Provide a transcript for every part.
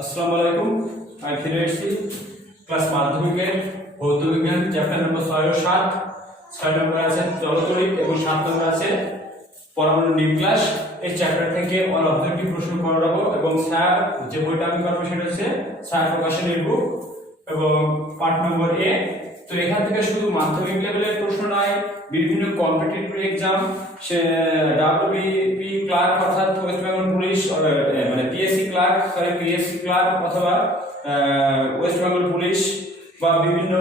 আসসালামু আলাইকুম। আমি ফিরে এসেছি ক্লাস মাধ্যমিকের ভৌত বিজ্ঞান চ্যাপ্টার নম্বর 6 ও 7। 6 নম্বর আছে চলতরিৎ এবং 7 নম্বর আছে পরমাণু নিউক্লিয়াস। এই চ্যাপ্টার থেকে অল অবজেক্টিভ প্রশ্ন করাবো এবং স্যার যে বইটা আমি করাবো সেটা হচ্ছে স্যার প্রকাশনের বুক এবং পার্ট নম্বর এ। তো এখান থেকে শুধু মাধ্যমিক লেভেলের প্রশ্ন নয়, বিভিন্ন কম্পিটিটিভ এক্সাম সে ডাব্লিউবিপি ক্লার্ক অর্থাৎ ওয়েস্ট বেঙ্গল পুলিশ মানে পিএসসি ক্লার্ক অথবা ওয়েস্ট বেঙ্গল পুলিশ বা বিভিন্ন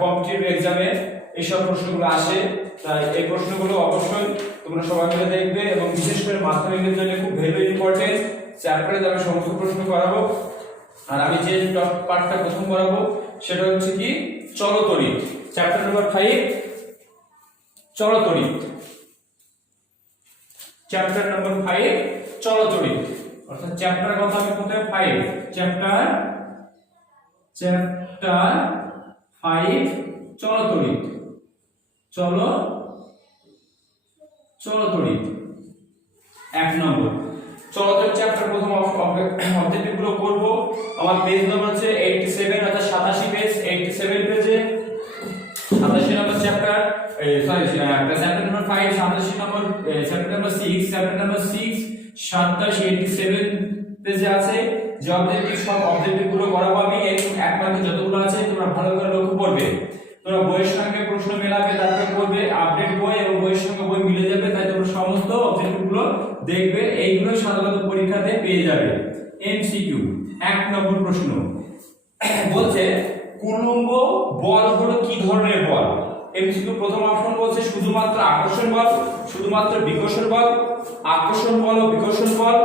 কম্পিটিটিভ এক্সামে এইসব প্রশ্নগুলো আসে। তাই এই প্রশ্নগুলো অবশ্যই তোমরা সবাই মিলে দেখবে এবং বিশেষ করে মাধ্যমিকের জন্য খুব ভেরি ইম্পর্টেন্ট। চ্যাপ্টারে আমি সমস্ত প্রশ্ন করাবো। আর আমি যে পার্টটা প্রথম করাবো সেটা হচ্ছে কি চলতরিৎ, চ্যাপ্টার নম্বর 5 চলতরিৎ। চ্যাপ্টার নম্বর 5 চলতরিৎ অর্থাৎ চ্যাপ্টার কথা আমি বলতে 5 চ্যাপ্টার 5 চলতরিৎ। চলতরিৎ 1 নম্বর চলতরিৎ চ্যাপ্টার প্রথম অবজেক্টিভ গুলো করব। আমার পেজ নম্বর হচ্ছে 87 অর্থাৎ 87 পেজ। 87 পেজে 87 নম্বর চ্যাপ্টার চ্যাপ্টার নম্বর 5 87 নম্বর চ্যাপ্টার নম্বর 6 চ্যাপ্টার নম্বর 6 87 পেজে আছে। যে অবজেক্টিভ সব অবজেক্টিভ গুলো করাবো আমি একমাত্র যতগুলো আছে তোমরা ভালো করে লক্ষ্য করবে। তোমরা বইয়ের সঙ্গে প্রশ্ন মেলাবে, তারপরে করবে আপডেট বই এবং বইয়ের সঙ্গে বই মিলে যাবে। তাই তোমরা সমস্ত অবজেক্টিভ গুলো দেখবে, এইগুলো সাধারণত পরীক্ষাতে পেয়ে যাবে। এমসিকিউ 1 নম্বর প্রশ্ন বলছে কুলম্ব বল হলো কি ধরনের বল? এমসিকিউ প্রথম অপশন বলছে শুধুমাত্র আকর্ষণ বল, শুধুমাত্র বিকর্ষণ বল, আকর্ষণ বল ও বিকর্ষণ বল,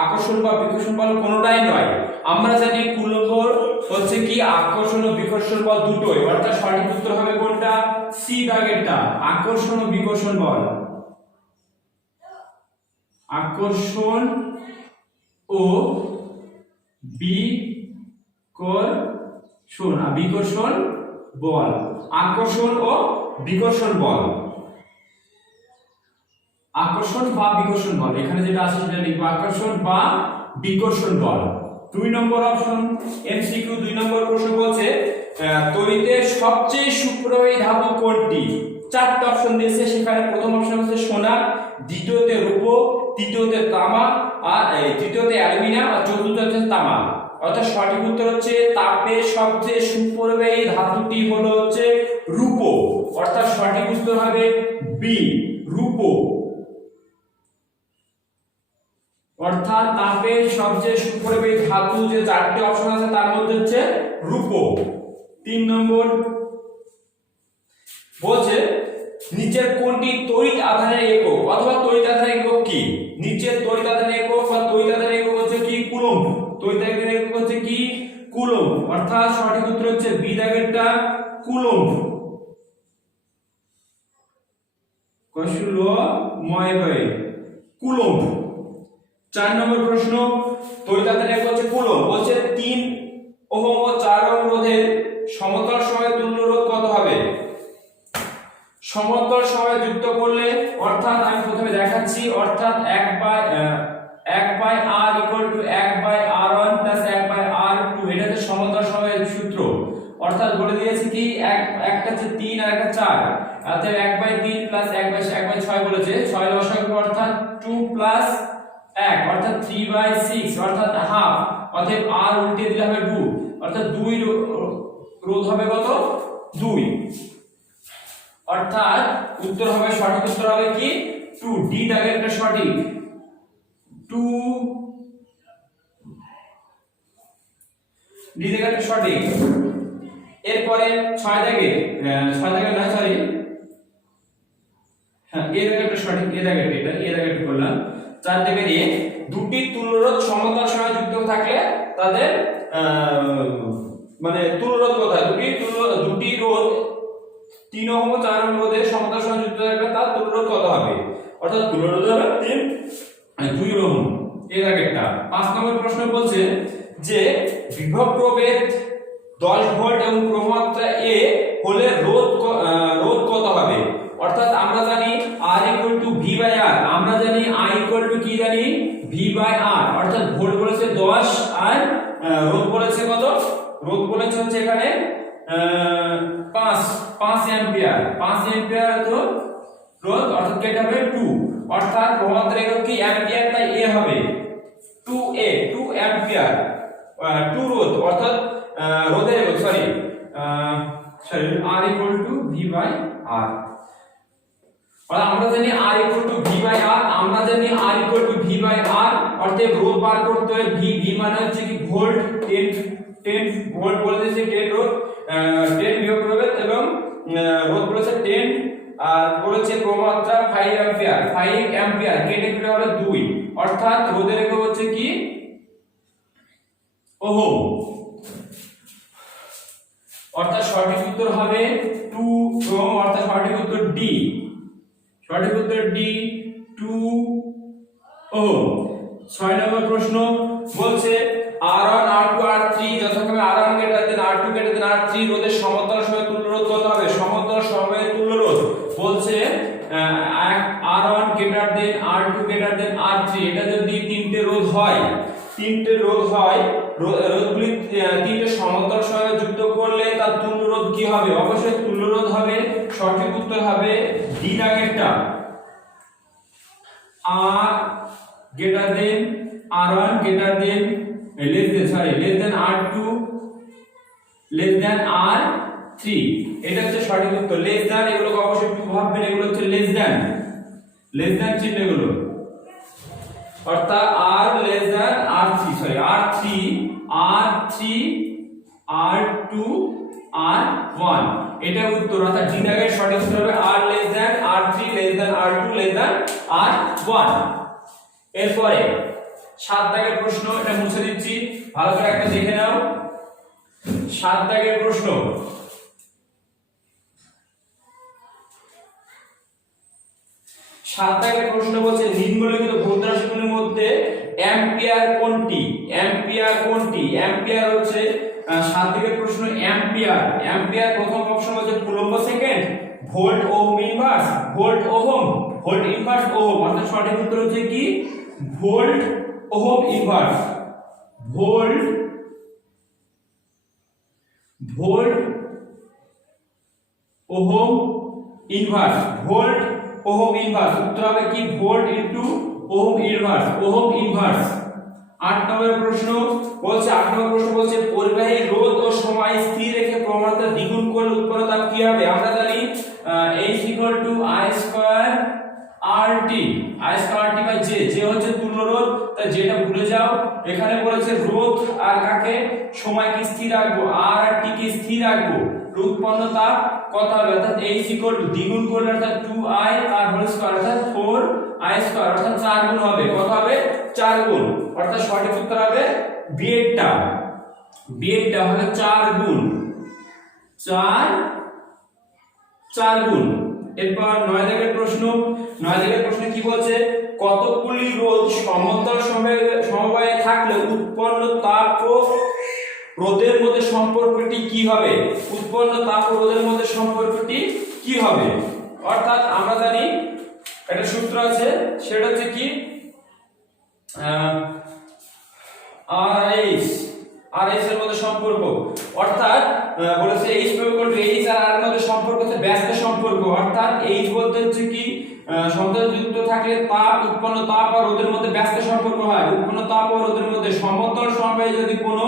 আকর্ষণ বা বিকর্ষণ বল কোনোটাই নয়। আমরা জানি কুলম্ব হচ্ছে কি আকর্ষণ ও বিকর্ষণ বল দুটোই, অর্থাৎ সঠিক উত্তর হবে কোনটা? সি দাগেরটা, আকর্ষণ ও বিকর্ষণ বল। আকর্ষণ ও বিকর্ষণ বল, আকর্ষণ ও বিকর্ষণ বল, আকর্ষণ বা বিকর্ষণ বল। এখানে যেটা আছে সেটা লিখবো আকর্ষণ বা বিকর্ষণ বল। 2 নম্বর অপশন এমসিকিউ 2 নম্বর প্রশ্ন বলছে তড়িতের সবচেয়ে সুপ্রবাহী ধাতু কোনটি? 4টা অপশন দিয়েছে, সেখানে প্রথম অপশন হচ্ছে সোনা, দ্বিতীয়তে রূপ, তৃতীয়তে তামা আর তৃতীয়তে অ্যালুমিনিয়াম আর চতুর্থ হচ্ছে তামা। অর্থাৎ সঠিক উত্তর হচ্ছে তাপের সবচেয়ে সুপ্রবাহী ধাতুটি হলো হচ্ছে রূপ। অর্থাৎ সঠিক উত্তর হবে বি রূপ। অর্থাৎ তাপের সবচেয়ে সুপ্রবাহী ধাতু যে 4টি অপশন আছে তার মধ্যে হচ্ছে রূপ। 3 নম্বর বলছে নিচের কোনটি তড়িৎ আধানের একক অথবা তড়িৎ আধানের একক কি? নিচের তড়িৎ আধানের একক বা তড়িৎ আধানের একক হচ্ছে কি? কুলম্ব। তড়িৎ আধানের একক হচ্ছে কি? কুলম্ব। অর্থাৎ সঠিক উত্তর হচ্ছে বি দাগেরটা কুলম্ব। কুলম্ব। 4 নম্বর প্রশ্ন তড়িৎ আধানের একক হচ্ছে কুলম্ব। বলছে 3 ওহম ও 4 ওহম রোধের সমান্তরাল সময়ে তুল্য রোধ কত হবে? সমান্তরাল সময়ে যুক্ত করলে অর্থাৎ আমি প্রথমে দেখাচ্ছি, অর্থাৎ 1 by r = 1 by r1 + 1 by r2। এটা হচ্ছে সমান্তরাল সময়ের সূত্র। অর্থাৎ বলে দিয়েছি কি একটা হচ্ছে 3 আর একটা 4, অর্থাৎ 1/3 + 1/6 বলেছে। 6 লসাগু অর্থাৎ 2 + 1 অর্থাৎ 3/6 অর্থাৎ হাফ। অতএব r উল্টে দিলে হবে 2, অর্থাৎ 2 রোধ হবে কত? 2। অর্থাৎ উত্তর হবে, সঠিক উত্তর হবে কি 2 ডি দাগের একটা সঠিক 2 ডি দাগের একটা সঠিক। এরপরে 6 দাগে না সরি হ্যাঁ এ দাগের একটা সঠিক, এ দাগের এটা এ দাগের করলাম। 4 দাগের এ দুটি তুল্যরোধ সমান্তরাল সময়ে যুক্ত থাকলে তাদের মানে তুল্যরোধ কোথায়? দুটি রোধ 3 ওহম ও 4 ওহম রোধের সমান্তরাল সময়ে যুক্ত থাকলে তার তুল্যরোধ কত হবে? অর্থাৎ তুল্যরোধ হবে 2 ওহম। এর আগেরটা 5 নম্বর প্রশ্ন বলছে যে বিভব প্রভেদ 10 ভোল্ট এবং প্রবাহমাত্রা a হলে রোধ কত হবে? অর্থাৎ আমরা জানি R = V/R, আমরা জানি I = কি জানি V বাই আর, অর্থাৎ ভোল্ট বলেছে 10 আর রোধ বলেছে কত, রোধ বলেছে হচ্ছে এখানে 5 অ্যাম্পিয়ার, 5 অ্যাম্পিয়ার তো রোধ, অর্থাৎ কেটে হবে 2, অর্থাৎ প্রমাত্রা একক কি অ্যাম্পিয়ার, তাই এ হবে 2A 2 অ্যাম্পিয়ার, 2 রোধ অর্থাৎ রোধের একক sorry R equal to V by R। আমরা জানি R equal to V by R, আমরা জানি R equal to V by R, অর্থাৎ রোধ বার করতে হয় V মানে হচ্ছে কি ভোল্ট, 10 ভোল্ট বলে দিয়েছে, 10 রোধ 10 বিভব প্রভেদ এবং রোধ বলেছে 10 আর বলেছে প্রমাত্রা 5 অ্যাম্পিয়ার, 5 অ্যাম্পিয়ার কেটে দিলে হবে 2, অর্থাৎ রোধের একক হচ্ছে কি ওহম, অর্থাৎ সঠিক উত্তর হবে 2 ওহম, অর্থাৎ সঠিক উত্তর ডি, সঠিক উত্তর ডি 2 ওহম। 6 নম্বর প্রশ্ন বলছে R1 R2 R3 যথাক্রমে R1 R2 R3 রোধের সমান্তরাল সময়ে তুল্য রোধ কত হবে, সমান্তরাল সময়ে তুল্য রোধ বলছে R1 R2 R3, এটা যদি তিনটে রোধ হয়, তিনটে রোধ হয়, রোধগুলি তিনটে সমান্তরাল সময়ে যুক্ত করলে তার তুল্য রোধ কি হবে, অবশ্যই তুল্য রোধ হবে, সঠিক উত্তর হবে ডি আগেরটা, R greater than R1 greater than less than R2 less than R3, এটা হচ্ছে সঠিক উত্তর। লেস দ্যান এগুলোকে অবশ্যই একটু ভাববেন, এগুলো হচ্ছে লেস দ্যান চিহ্ন এগুলো, অর্থাৎ R less than R3 R2 R1, এটা উত্তর, অর্থাৎ ডি এর সঠিক উত্তর হবে R less than R3 less than R2 less than R1। এরপরে 7 দাগের প্রশ্ন, এটা মুছে দিচ্ছি, ভালো করে একটা দেখে নাও। 7 দাগের প্রশ্ন, 7 দাগের প্রশ্ন বলছে নিম্নলিখিত ভৌত রাশিগুলির মধ্যে অ্যাম্পিয়ার কোনটি, অ্যাম্পিয়ার কোনটি, অ্যাম্পিয়ার হচ্ছে 7 দাগের প্রশ্ন, অ্যাম্পিয়ার প্রথম অপশন হচ্ছে coulomb second, volt ohm inverse, volt inverse ohm, অর্থাৎ সঠিক উত্তর হচ্ছে কি volt ohm inverse, volt ohm inverse, volt ohm inverse, উত্তর হবে কি ভোল্ট ইনটু ওহম ইনভার্স। 8 নম্বর প্রশ্ন বলছে পরিবাহী রোধ ও সময় স্থির রেখে প্রমাত্রা দ্বিগুণ করলে উৎপন্ন তাপ কি হবে, আমরা জানি H = I² RT by J হচ্ছে তুল্য রোধ, তাই যেটা ভুলে যাও, এখানে বলেছে রোধ আর কাকে সময় কি স্থির রাখবো, R আর T কে স্থির রাখবো, উৎপন্ন তাপ কত হবে, অর্থাৎ H = দ্বিগুণ করলে অর্থাৎ 2I তার হোল স্কয়ার অর্থাৎ 4I² অর্থাৎ 4 গুণ হবে, কত হবে 4 গুণ, অর্থাৎ সঠিক উত্তর হবে বি এরটা হবে 4 গুণ, 4 গুণ। এরপর 9 দাগের প্রশ্ন কি বলছে, কতগুলি রোধ সমান্তরাল সমবায়ে থাকলে উৎপন্ন তাপ ও রোধের মধ্যে সম্পর্কটি কি হবে, উৎপন্ন তাপ ও রোধের মধ্যে সম্পর্কটি কি হবে, অর্থাৎ আমরা জানি একটা সূত্র আছে, সেটা হচ্ছে কি RH এর মধ্যে সম্পর্ক, অর্থাৎ বলেছে H = H আর R এর মধ্যে সম্পর্ক হচ্ছে ব্যস্ত সম্পর্ক, অর্থাৎ H বলতে হচ্ছে কি সমান্তরাল যুক্ত থাকলে তাপ, উৎপন্ন তাপ আর রোধের মধ্যে ব্যস্ত সম্পর্ক হয়, উৎপন্ন তাপ ও রোধের মধ্যে সমান্তরাল সমবায়ে যদি কোনো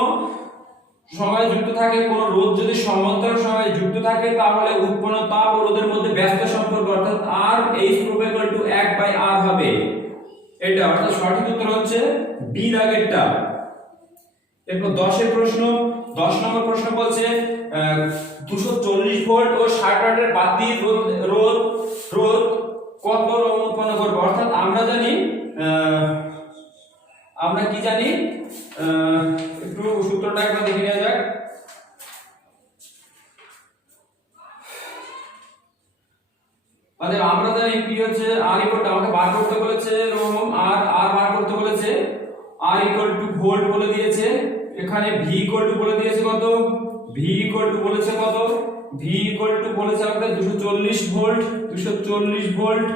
সমবায়ে যুক্ত থাকে, কোনো রোধ যদি সমান্তরাল সমবায়ে যুক্ত থাকে, তাহলে উৎপন্ন তাপ ও রোধের মধ্যে ব্যস্ত সম্পর্ক, অর্থাৎ R H = 1/R হবে, এটা অর্থাৎ সঠিক উত্তর হচ্ছে বি দাগেরটা। এরপর 10 নম্বর প্রশ্ন বলছে 240 ভোল্ট ও 60 ওয়াটের বাতি রোধ কত ওহম উৎপন্ন করবে, অর্থাৎ আমরা কি জানি একটু সূত্রটা একবার দেখে নেওয়া যাক। আমরা জানি কি হচ্ছে R আমাকে বার করতে বলেছে ওহম, আর বার করতে বলেছে, R ভোল্ট বলে দিয়েছে, এখানে V বলে দিয়েছে কত, V বলেছে কত, V বলেছে আমাদের 240 ভোল্ট 40 ভোল্ট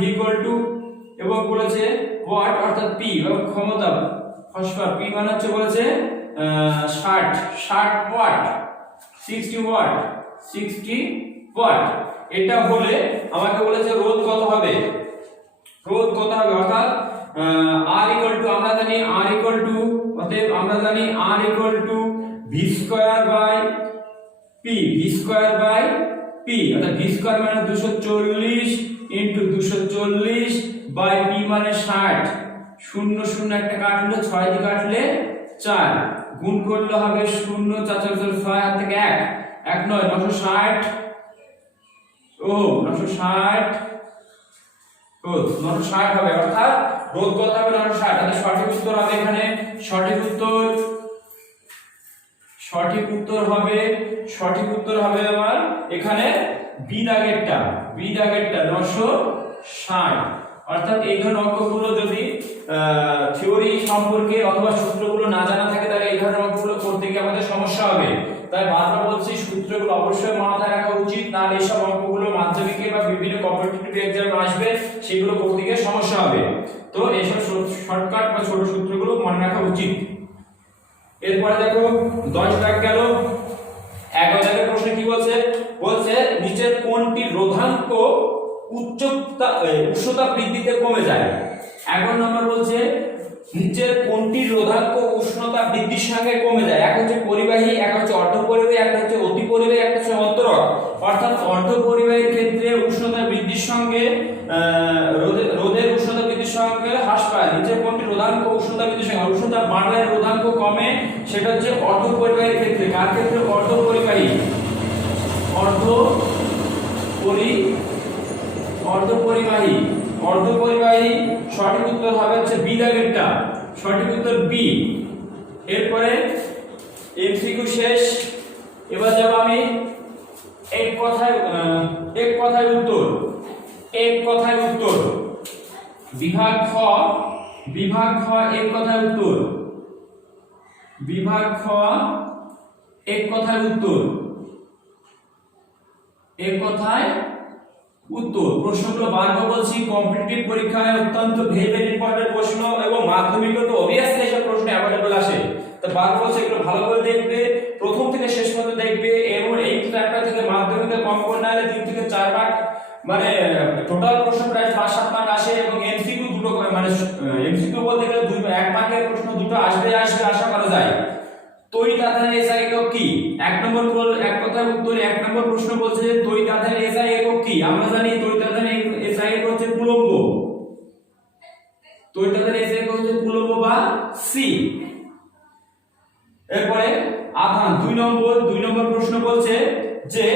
V এবং বলেছে ওয়াট অর্থাৎ পি এবং ক্ষমতা ফসফর পি মানে হচ্ছে বলেছে 60 ওয়াট 60 ওয়াট 60 ওয়াট। এটা হলে আমাকে বলেছে রোধ কত হবে, রোধ কত হবে অর্থাৎ R ইকুয়াল টু আমরা জানি R ইকুয়াল টু অতএব আমরা জানি R equal to v square by p v square by p অর্থাৎ v স্কয়ার মানে 240 ইনটু 240 বাই p মানে 60 0 0 একটা কাটলে 6 দিয়ে কাটলে 4 গুণ করলে হবে 0 4 4 6 হাত থেকে 1 1 9 960 ও 960 ও 960 হবে অর্থাৎ রোধ কত হবে 960। তাহলে সঠিক উত্তর হবে এখানে সঠিক উত্তর হবে আমার এখানে বি দাগেরটা 960। অর্থাৎ এই ধরনের অঙ্কগুলো যদি থিওরি সম্পর্কে অথবা সূত্রগুলো না জানা থাকে তাহলে এই ধরনের অঙ্কগুলো করতে গিয়ে আমাদের সমস্যা হবে। তাই বারবার বলছি সূত্রগুলো অবশ্যই মাথায় রাখা উচিত, না হলে এইসব অঙ্কগুলো মাধ্যমিকে বা বিভিন্ন কম্পিটিটিভ এক্সামে আসবে, সেগুলো করতে গিয়ে সমস্যা হবে। তো এইসব শর্টকাট বা ছোট সূত্রগুলো মনে রাখা উচিত। এরপরে দেখো 10 দাগ গেল। 11 দাগের প্রশ্ন কি বলছে, বলছে নিচের কোনটি রোধাঙ্ক উষ্ণতা বৃদ্ধিতে কমে যায়। 11 নম্বর বলছে নিচের কোনটি রোধাঙ্ক উষ্ণতা বৃদ্ধির সঙ্গে কমে যায়। এক হচ্ছে পরিবাহী, এক হচ্ছে অর্ধপরিবাহী, একটা হচ্ছে অতিপরিবাহী, একটা হচ্ছে অন্তরক। অর্থাৎ অর্ধপরিবাহীর ক্ষেত্রে উষ্ণতা বৃদ্ধির সঙ্গে রোধের উষ্ণতা বৃদ্ধির সঙ্গে হ্রাস পায়। নিচের কোনটি রোধাঙ্ক উষ্ণতা বৃদ্ধির সঙ্গে, উষ্ণতা বাড়লে রোধাঙ্ক কমে, সেটা হচ্ছে অর্ধপরিবাহীর ক্ষেত্রে। কার ক্ষেত্রে? অর্ধপরিবাহী অর্ধপরিবাহী সঠিক উত্তর হবে হচ্ছে বি দাগেরটা, সঠিক উত্তর বি। এরপরে এমসিকিউ শেষ। এবার যাব আমি এক কথায় উত্তর বিভাগ খ এক কথায় উত্তর, বিভাগ খ এক কথায় উত্তর, এক কথায় উত্তর। প্রশ্নগুলো বারবার বলছি, কম্পিটিটিভ পরীক্ষায় অত্যন্ত ভেরি ইম্পর্টেন্ট প্রশ্ন এবং মাধ্যমিকে তো অবভিয়াসলি এসব প্রশ্ন अवेलेबल আসে। তো বারবার বলছি এগুলো ভালো করে দেখবে, প্রথম থেকে শেষ পর্যন্ত দেখবে। এবং এই চ্যাপ্টার থেকে মাধ্যমিকে কম করে না হলে 3 থেকে 4 মার্ক, মানে টোটাল প্রশ্ন প্রায় 5-7 মার্ক আসে। এবং এমসিকিউ দুটো করে, মানে এমসিকিউ বলতে গেলে 1 মার্কের প্রশ্ন দুটো আসবে আশা করা যায়। তড়িৎ আধানের এসআই একক কি? এক নম্বর উত্তর 1 নম্বর প্রশ্ন বলছে যে তড়িৎ আধানের এসআই একক কি? আমরা জানি তড়িৎ আধানের এসআই একক হচ্ছে কুলম্ব। তড়িৎ আধানের এসআই একক হচ্ছে কুলম্ব বা সি। এরপরে আধান 2 নম্বর প্রশ্ন বলছে যে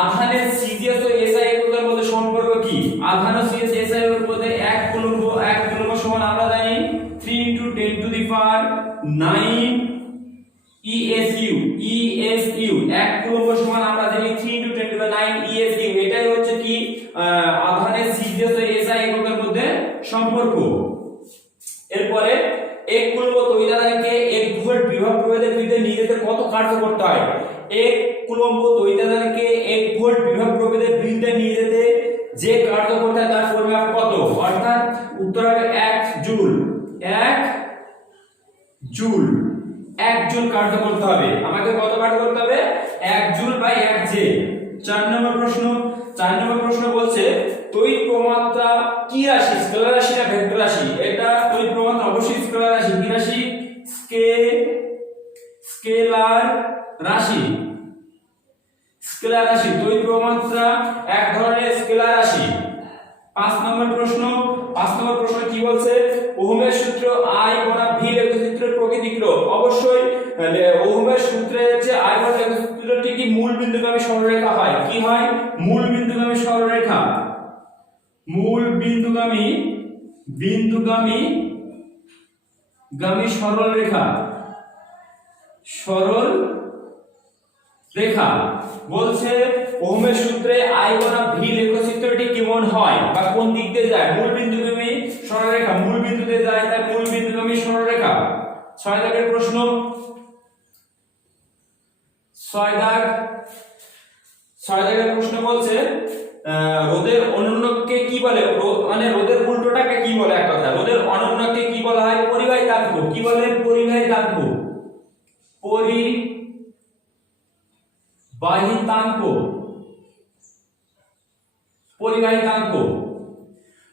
আধানের সিজিএস ও এসআই এককের মধ্যে সম্পর্ক কি? আধান ও সিজিএস এসআই এককের মধ্যে 1 কুলম্ব সমান আমরা জানি 3 × 10⁹ ESU 1 কুলম্ব সমান আমরা জানি 3 × 10⁹ ESU। এটাই হচ্ছে কি আধানের সিজিএস ও এসআই এককের মধ্যে সম্পর্ক। এরপরে 1 কুলম্ব তড়িৎ আধানকে 1 ভোল্ট বিভব প্রভেদের বিরুদ্ধে নিয়ে যেতে কত কার্য করতে হয়? 1 কুলম্ব তড়িৎ আধানকে 1 ভোল্ট বিভব প্রভেদের বিরুদ্ধে নিয়ে যেতে যে কার্য করতে হয় তার পরিমাপ কত? অর্থাৎ উত্তর হবে 1 জুল। 1 জুল কার্য করতে হবে। আমাকে কত কার্য করতে হবে? 1 জুল বাই 1 জে। 4 নম্বর প্রশ্ন বলছে তড়িৎ প্রমাত্রা কি রাশি? স্কেলার রাশি না ভেক্টর রাশি? এটা তড়িৎ প্রমাত্রা অবশ্যই স্কেলার রাশি। কি রাশি? স্কেলার রাশি। তড়িৎ প্রমাত্রা এক ধরনের স্কেলার রাশি। 5 নম্বর প্রশ্ন কি বলছে? ওহমের সূত্র I বনাম V লেখচিত্রের প্রকৃতি কি? অবশ্যই ওহমের সূত্রে হচ্ছে I বনাম লেখচিত্রটি কি মূল বিন্দুগামী সরলরেখা হয়। কি হয়? মূল বিন্দুগামী সরলরেখা। সরল রেখা বলছে ওহমের সূত্রে I বনাম V লেখচিত্রটি কেমন হয় বা কোন দিক দিয়ে যায়? মূল বিন্দুগামী সরলরেখা, মূল বিন্দুতে যায়, তাই মূল বিন্দুগামী সরলরেখা। 6 দাগের প্রশ্ন, 6 দাগের প্রশ্ন বলছে রোদের অনুন্নককে কি বলে, মানে রোদের উল্টোটাকে কি বলে, এক কথা রোদের অনুন্নককে কি বলা হয়, পরিবাহিতাঙ্ক। কি বলে, পরিবাহিতাঙ্ক। পরিবাহিতাঙ্ক, পরিবাহিতাঙ্ক।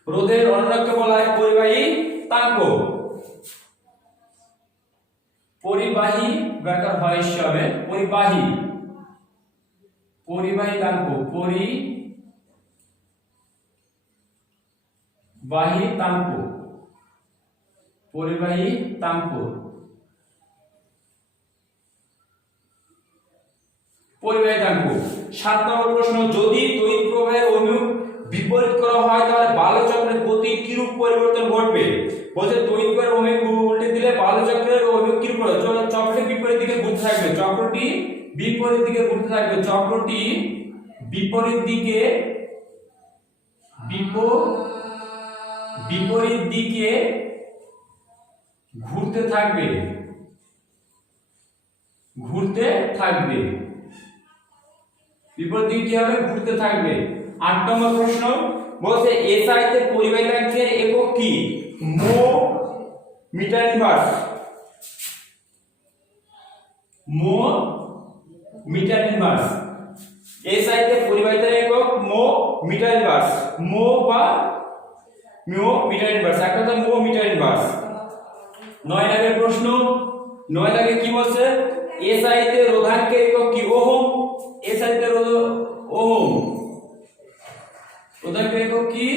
রোদের অনুন্নককে বলা হয় পরিবাহিতাঙ্ক। পরিবাহী ব্যাকার হয় হিসাবে পরিবাহী, পরিবাহিতাঙ্ক, পরিবাহিতাঙ্ক, পরিবাহিতাঙ্ক, পরিবাহিতাঙ্ক। 7 নম্বর প্রশ্ন, যদি তড়িৎ প্রবাহের অভিমুখ বিপরীত করা হয় তাহলে বাল্য চক্রের গতি কিরূপ পরিবর্তন ঘটবে। বলছে তড়িৎ প্রবাহের অভিমুখ উল্টে দিলে বাল্য চক্রের অভিমুখ কিরূপ হবে, চক্রটি বিপরীত দিকে ঘুরতে থাকবে, চক্রটি বিপরীত দিকে ঘুরতে থাকবে, চক্রটি বিপরীত দিকে, বিপরীত দিকে ঘুরতে থাকবে, ঘুরতে থাকবে, বিপরীত দিকে কি হবে, ঘুরতে থাকবে। 8 নম্বর প্রশ্ন বলছে এসআই তে পরিবাহিতাঙ্কের একক কি, মো মিটার ইনভার্স, মো মিটার ইনভার্স। এসআই তে পরিবাহিতার একক মো মিটার ইনভার্স, মো বা মো মিটার ইনভার্স, এক কথা মো মিটার ইনভার্স। 9 দাগের প্রশ্ন, 9 দাগে কি বলছে, এসআই তে রোধাঙ্কের একক কি, ওহম। এসআই তে ওহম, রোধাঙ্কের একক কি,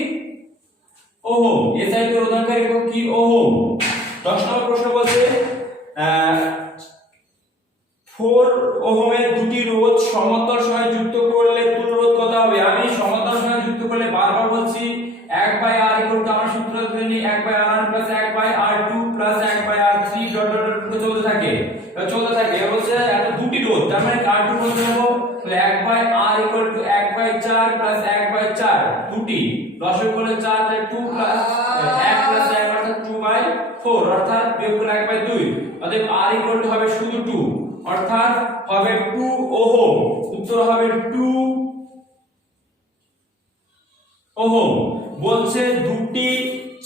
ওহম। এসআই তে রোধাঙ্কের একক কি, ওহম। 10 নম্বর প্রশ্ন বলছে 4 ওহমের দুটি রোধ সমান্তর সহায় যুক্ত করলে তুল্য রোধ কত হবে। আমি সমান্তর সহায় যুক্ত করলে বারবার বলছি 1/r আমরা সূত্র জানি 1/r1 + 1/r2 + 1/r3 dot dot dot চলতে থাকে। এবার বলছে এত দুটি রোধ, তার মানে r2 বলতে হবে তাহলে 1/r = 1/4 + 1/4 দুটি, দশক করলে 4 তাহলে 2 + 1 + 1 অর্থাৎ 2/4 অর্থাৎ বিয়োগ করলে 1/2, অতএব r = হবে শুধু 2 অর্থাৎ হবে 2 ওহম। উত্তর হবে 2 ওহম। বলছে দুটি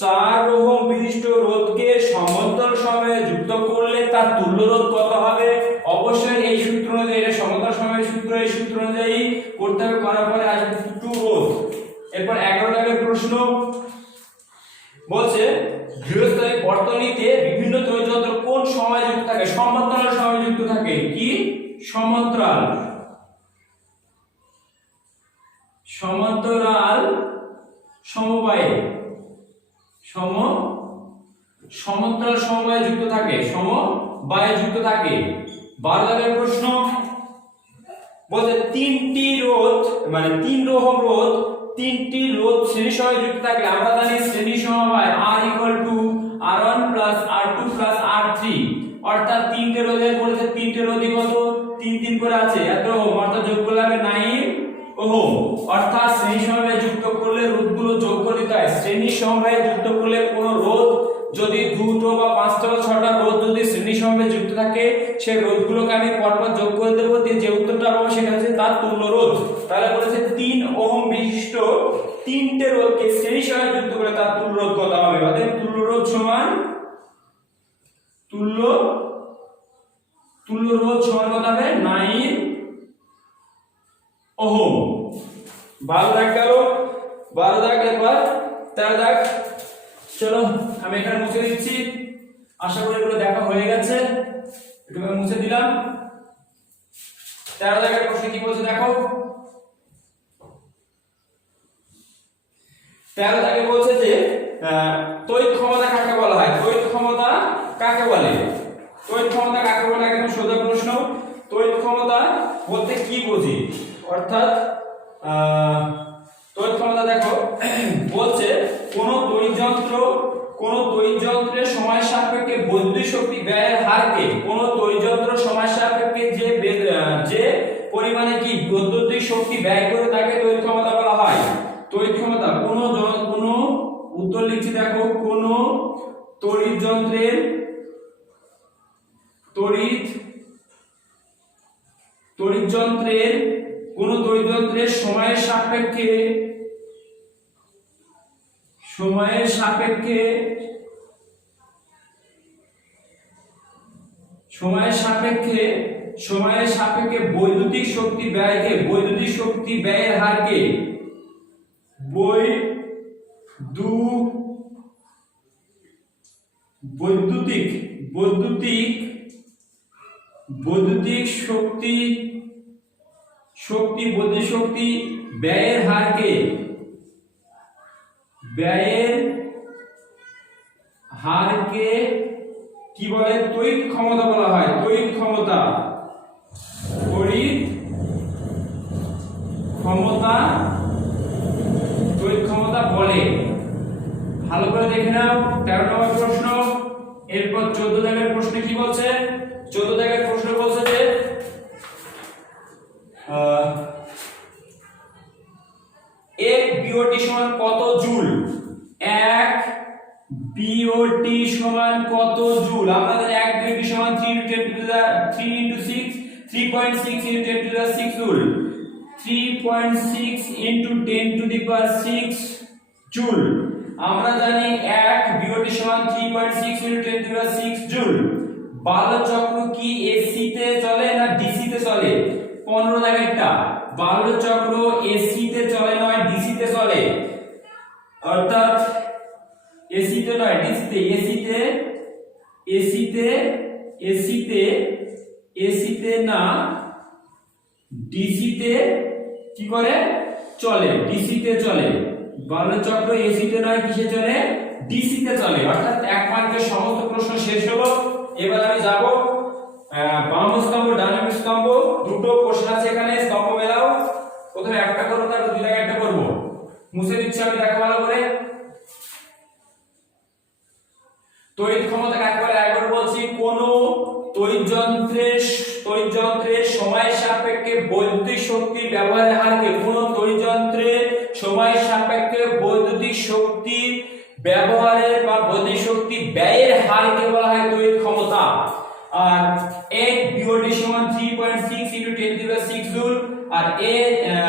4 ওহম বিশিষ্ট রোধকে সমান্তর সময়ে যুক্ত করলে তার তুল্য রোধ কত হবে। অবশ্যই এই সূত্র অনুযায়ী, এটা সমান্তর সময়ের সূত্র, এই সূত্র অনুযায়ী করতে হবে, করার পরে আসবে 2 রোধ। এরপর 11 দাগের প্রশ্ন বলছে গৃহস্থালিক বর্তনীতে বিভিন্ন তড়িৎযন্ত্র কোন সময়ে যুক্ত থাকে, সমান্তরাল সময়ে যুক্ত থাকে। কি, সমান্তরাল, সমান্তরাল সমবায়ে, সমান্তরাল সমবায়ে যুক্ত থাকে, সমবায়ে যুক্ত থাকে। 12 দাগের প্রশ্ন বলছে 3টি রোধ মানে 3 ওহম রোধ, 3টি রোধ শ্রেণী সমবায়ে যুক্ত থাকলে আমরা জানি শ্রেণী সমবায় R = R1 + R2 + R3 অর্থাৎ 3টে রোধের বলেছে 3টে রোধই কত, 3 3 করে আছে, এত ওহম অর্থাৎ যোগ করলে হবে 9 ওহম। অর্থাৎ শ্রেণী সমবায়ে যুক্ত করলে রোধগুলো যোগ করে দিতে হয়। শ্রেণী সমবায়ে যুক্ত করলে কোন রোধ যদি 2টো বা 5টা বা 6টা রোধ যদি শ্রেণী সমবায়ে যুক্ত থাকে সেই রোধগুলোকে আমি পরপর যোগ করে দেব, দিয়ে যে উত্তরটা পাবো সেটা হচ্ছে তার তুল্য রোধ। তাহলে বলেছে 3 ওহম বিশিষ্ট 3টে রোধকে শ্রেণী সমবায়ে যুক্ত করে তার তুল্য রোধ কত হবে। অতএব তুল্য রোধ সমান তুল্য রোধ সমান কত হবে 9 ওহম। 12 দাগ গেল। 12 দাগ, এরপর 13 দাগ। চলো আমি এখানে মুছে দিচ্ছি, আশা করি এগুলো দেখা হয়ে গেছে, একটু মুছে দিলাম। 13 দাগের প্রশ্ন কি বলছে দেখো। 13 দাগে বলছে যে তড়িৎ ক্ষমতা কাকে বলা হয়। তড়িৎ ক্ষমতা কাকে বলে, তড়িৎ ক্ষমতা কাকে বলে, একদম সোজা প্রশ্ন। তড়িৎ ক্ষমতা বলতে কি বুঝি, অর্থাৎ তড়িৎ ক্ষমতা দেখো বলছে কোন তড়িৎ যন্ত্রের সময় সাপেক্ষে বৈদ্যুতিক শক্তি ব্যয়ের হারকে, কোন তড়িৎ যন্ত্র সময় সাপেক্ষে যে পরিমাণে কি বৈদ্যুতিক শক্তি ব্যয় করে তাকে তড়িৎ ক্ষমতা বলা হয়। তড়িৎ ক্ষমতা কোন উত্তর লিখছি দেখো, কোন তড়িৎ যন্ত্রের কোন তড়িৎযন্ত্রের সময়ের সাপেক্ষে বৈদ্যুতিক শক্তি ব্যয়ের হারকে বৈদ্যুতিক শক্তি ব্যয়ের হারকে কি বলে? তড়িৎ ক্ষমতা বলা হয়। তড়িৎ ক্ষমতা বলে। ভালো করে দেখে নাও 13 নম্বর প্রশ্ন। এরপর 14 দাগের প্রশ্ন কি বলছে? 14 দাগের প্রশ্ন বলছে যে এক বিওটি সমান কত জুল? 1 বিওটি সমান কত জুল? আমরা জানি 1 বিওটি সমান 3 into 6 3.6 into 10 to the 6 joule. 3.6 into 10 to the power 6 joule. আমরা জানি 1 বিওটি সমান 3.6 into 10 to the 6 joule. Bulb চক্র কি এসি তে চলে না ডিসি তে চলে? 15 দাগেরটা। বাল্ব চক্র এসি তে চলে নয় ডিসি তে চলে, অর্থাৎ এসি তে নয় ডিসি তে। এসি তে না ডিসি তে কি করে চলে? ডিসি তে চলে। বাল্ব চক্র এসি তে নয় কিসে চলে? ডিসি তে চলে। অর্থাৎ 1 মার্কের সমস্ত প্রশ্ন শেষ হলো। এবার আমি যাব বাম স্তম্ভ ডান স্তম্ভ, দুটো প্রশ্ন আছে এখানে, স্তম্ভ মেলাও। প্রথমে একটা করব, তারপর 2 দাগে একটা করব। মুছে দিচ্ছি আমি, দেখো ভালো করে। তড়িৎ ক্ষমতা কাকে বলে? একবার বলছি, কোন তড়িৎযন্ত্রের সময়ের সাপেক্ষে বৈদ্যুতিক শক্তি ব্যবহারের হারকে, কোন তড়িৎযন্ত্রের সময়ের সাপেক্ষে বৈদ্যুতিক শক্তি ব্যবহারের বা বৈদ্যুতিক শক্তি ব্যয়ের হারকে বলা হয় তড়িৎ ক্ষমতা। আর 1 বিওটি সমান 3.6 into 10 to the 6 জুল। আর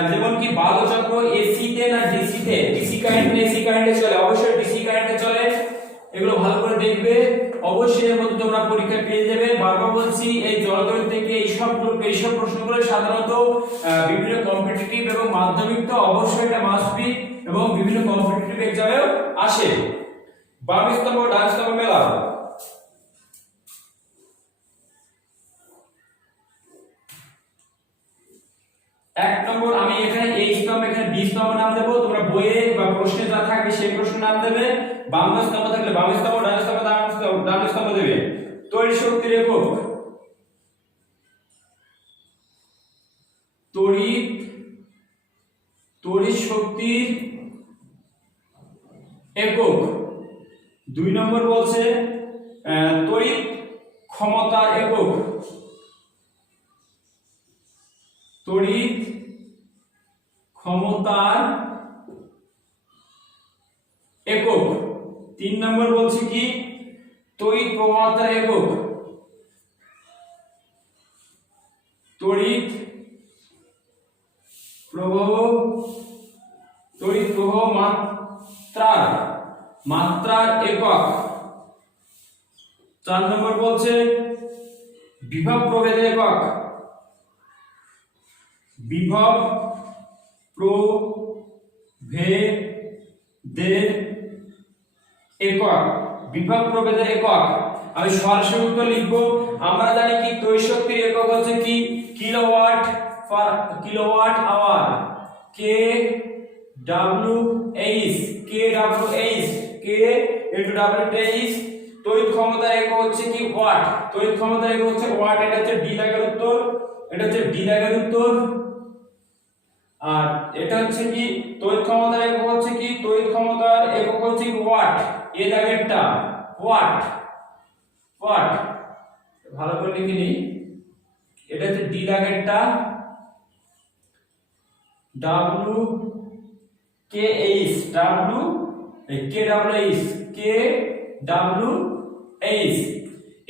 যেমন কি বাল্ব চক্র এসি তে না ডিসি তে? ডিসি কারেন্টে চলে, অবশ্যই ডিসি কারেন্টে চলে। এগুলো ভালো করে দেখবে, অবশ্যই এর মধ্যে তোমরা পরীক্ষা পেয়ে যাবে। বারবার বলছি, এই জলতড়িৎ থেকে এইসব প্রশ্নগুলো সাধারণত বিভিন্ন কম্পিটিটিভ এবং মাধ্যমিক তো অবশ্যই এটা মাস্ট বি, এবং বিভিন্ন কম্পিটিটিভ এক্সামেও আসে। বাম স্তম্ভ ডান স্তম্ভ মেলাও। 1 নম্বর আমি এখানে এই স্তম্ভ, এখানে বি স্তম্ভ নাম দেব। তোমরা বইয়ে বা প্রশ্নে যা থাকবে সেই প্রশ্ন নাম দেবে। বাম স্তম্ভ থাকলে বাম স্তম্ভ, ডান স্তম্ভ ডান স্তম্ভ দেবে। তড়িৎ শক্তির একক, তড়িৎ শক্তির একক। 2 নম্বর বলছে তড়িৎ ক্ষমতার একক, তড়িৎ ক্ষমতার একক। 3 নম্বর বলছে কি? তড়িৎ প্রবাহমাত্রার একক, তড়িৎ প্রবাহ মাত্রার একক। 4 নম্বর বলছে বিভব প্রভেদের একক, বিভব প্রভেদের একক, বিভব প্রভেদের একক। আমি সরাসরি উত্তর লিখব। আমরা জানি কি তড়িৎ শক্তির একক হচ্ছে কি? কিলোওয়াট আওয়ার, কে ডব্লিউএইচ, কে ইনটু ডব্লিউএইচ। তড়িৎ ক্ষমতার একক হচ্ছে কি? ওয়াট। তড়িৎ ক্ষমতার একক হচ্ছে ওয়াট। এটা হচ্ছে ডি দাগের উত্তর, আর এটা হচ্ছে কি? তড়িৎ ক্ষমতার একক হচ্ছে কি? তড়িৎ ক্ষমতার একক হচ্ছে ওয়াট। এ দাগেরটা ওয়াট। ভালো করে লিখে নি। এটা হচ্ছে ডি দাগেরটা ডব্লিউ কে এইচ,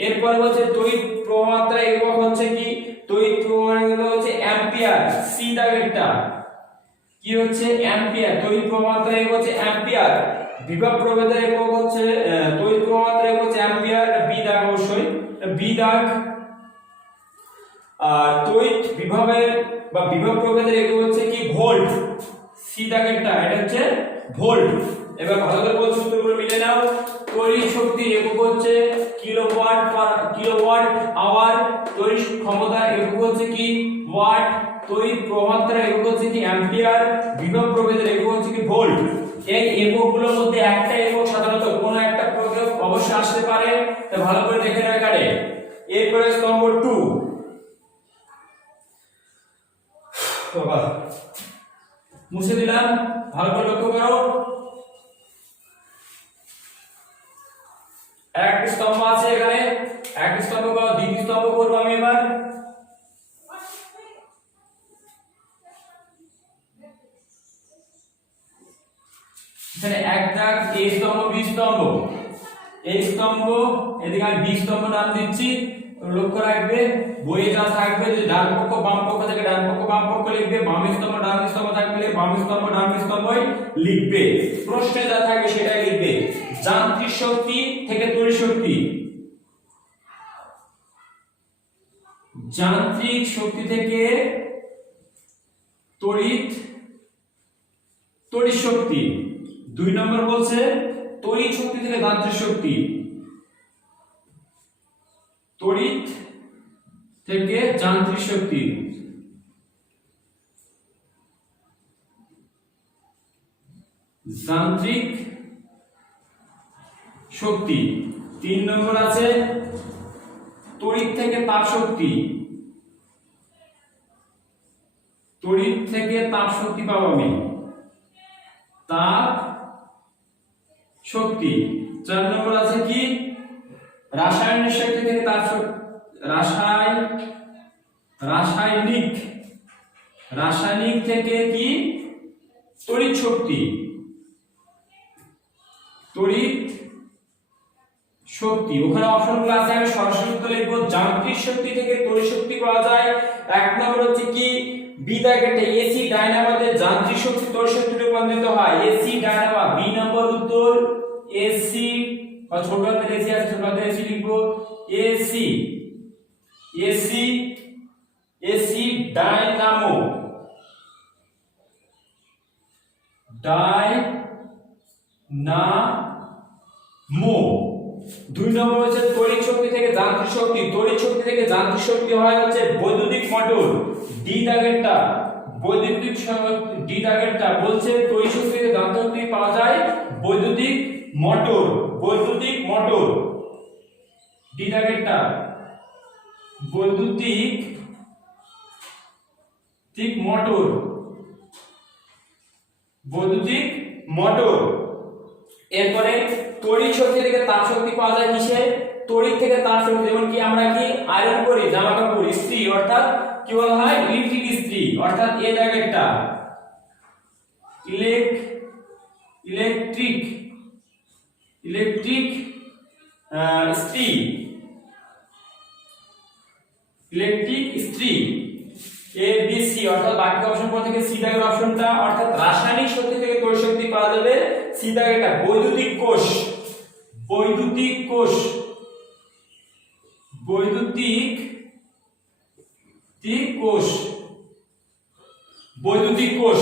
এরপর হচ্ছে তড়িৎ প্রবাহমাত্রার একক হচ্ছে কি? তড়িৎ প্রবাহ মানে হচ্ছে অ্যাম্পিয়ার, সি দাগেরটা কি হচ্ছে অ্যাম্পিয়ার, তড়িৎ প্রবাহ মাত্রা একক হচ্ছে অ্যাম্পিয়ার, বিভব প্রভেদের একক হচ্ছে তড়িৎ প্রবাহ মাত্রা একক হচ্ছে অ্যাম্পিয়ার, বি দাগ অবশ্যই বি দাগ। আর তড়িৎ বিভবের বা বিভব প্রভেদের একক হচ্ছে কি ভোল্ট, সি দাগেরটা এটা হচ্ছে ভোল্ট। এবার ভালো করে বল, সূত্রগুলো মিলে নাও। তড়িৎ শক্তির একক হচ্ছে কিলোওয়াট আওয়ার, তড়িৎ ক্ষমতা একক হচ্ছে কি ওয়াট, তড়িৎ প্রবাহমাত্রা একক হচ্ছে কি অ্যাম্পিয়ার, বিভব প্রভেদের একক হচ্ছে কি ভোল্ট। এই এককগুলোর মধ্যে একটা একক সাধারণত কোন একটা প্রয়োগ অবশ্যই আসতে পারে, তাই ভালো করে দেখে নাও এখানে। এরপরে স্তম্ভ 2 বাবা মুছে দিলাম, ভালো করে লক্ষ্য করো। একটা স্তম্ভ আছে এখানে, একটা স্তম্ভ করো, দ্বিতীয় স্তম্ভ করব আমি এবার। এখানে এক দাগ এ স্তম্ভ বি স্তম্ভ, এই স্তম্ভ এদিকে আমি বি স্তম্ভ নাম দিচ্ছি। লক্ষ্য রাখবে বইয়ে যা থাকবে যে ডান পক্ষ বাম পক্ষ থেকে ডান পক্ষ বাম পক্ষ লিখবে, বাম স্তম্ভ ডান স্তম্ভ থাকবে বাম স্তম্ভ ডান স্তম্ভই লিখবে, প্রশ্নে যা থাকবে সেটাই লিখবে। যান্ত্রিক শক্তি থেকে তড়িৎ শক্তি, যান্ত্রিক শক্তি থেকে তড়িৎ শক্তি। 2 নম্বর বলছে তড়িৎ শক্তি থেকে যান্ত্রিক শক্তি, তড়িৎ থেকে যান্ত্রিক শক্তি। যান্ত্রিক শক্তি। 3 নম্বর আছে তড়িৎ থেকে তাপ শক্তি, তড়িৎ থেকে তাপ শক্তি পাবো আমি, তাপ শক্তি। 4 নম্বর আছে কি রাসায়নিক শক্তি থেকে তাপ শক্তি, রাসায়নিক থেকে কি তড়িৎ শক্তি, তড়িৎ শক্তি। ওখানে অপশনগুলো আছে, আমি সরাসরি উত্তর লিখব। যান্ত্রিক শক্তি থেকে তড়িৎ শক্তি পাওয়া যায়। 1 নম্বর হচ্ছে কি বি দাগেরটা এসি ডায়নামোতে যান্ত্রিক শক্তি তড়িৎ শক্তিতে রূপান্তরিত হয়, এসি ডায়নামো। বি নম্বর উত্তর এসি, বা ছোট হাতের এসি আছে ছোট হাতের এসি লিখবো, AC AC AC Dynamo, Dynamo. 2 নম্বর হচ্ছে তড়িৎ শক্তি থেকে যান্ত্রিক শক্তি, তড়িৎ শক্তি থেকে যান্ত্রিক শক্তি হয় হচ্ছে বৈদ্যুতিক মোটর, ডি দাগেরটা বৈদ্যুতিক ডি দাগেরটা বলছে তড়িৎ শক্তি থেকে যান্ত্রিক শক্তি পাওয়া যায় বৈদ্যুতিক মোটর, বৈদ্যুতিক মোটর। ডি দাগেরটা বৈদ্যুতিক মোটর, বৈদ্যুতিক মোটর। এরপরে তড়িৎ শক্তি থেকে তাপ শক্তি পাওয়া যায় কিসে, তড়িৎ থেকে তাপ শক্তি, যেমন কি আমরা কি আয়রন করি জামা কাপড় ইস্ত্রি, অর্থাৎ কি বলা হয় ইলেকট্রিক ইস্ত্রি, অর্থাৎ এ দাগেরটা ইলেকট্রিক ইস্ত্রি, ইলেকট্রিক ইস্ত্রি। এ বি সি, অর্থাৎ বাকি অপশন পর থেকে সি দাগের অপশনটা, অর্থাৎ রাসায়নিক শক্তি থেকে তড়িৎ শক্তি পাওয়া যাবে সি দাগেরটা বৈদ্যুতিক কোষ, বৈদ্যুতিক কোষ, বৈদ্যুতিক কোষ, বৈদ্যুতিক কোষ।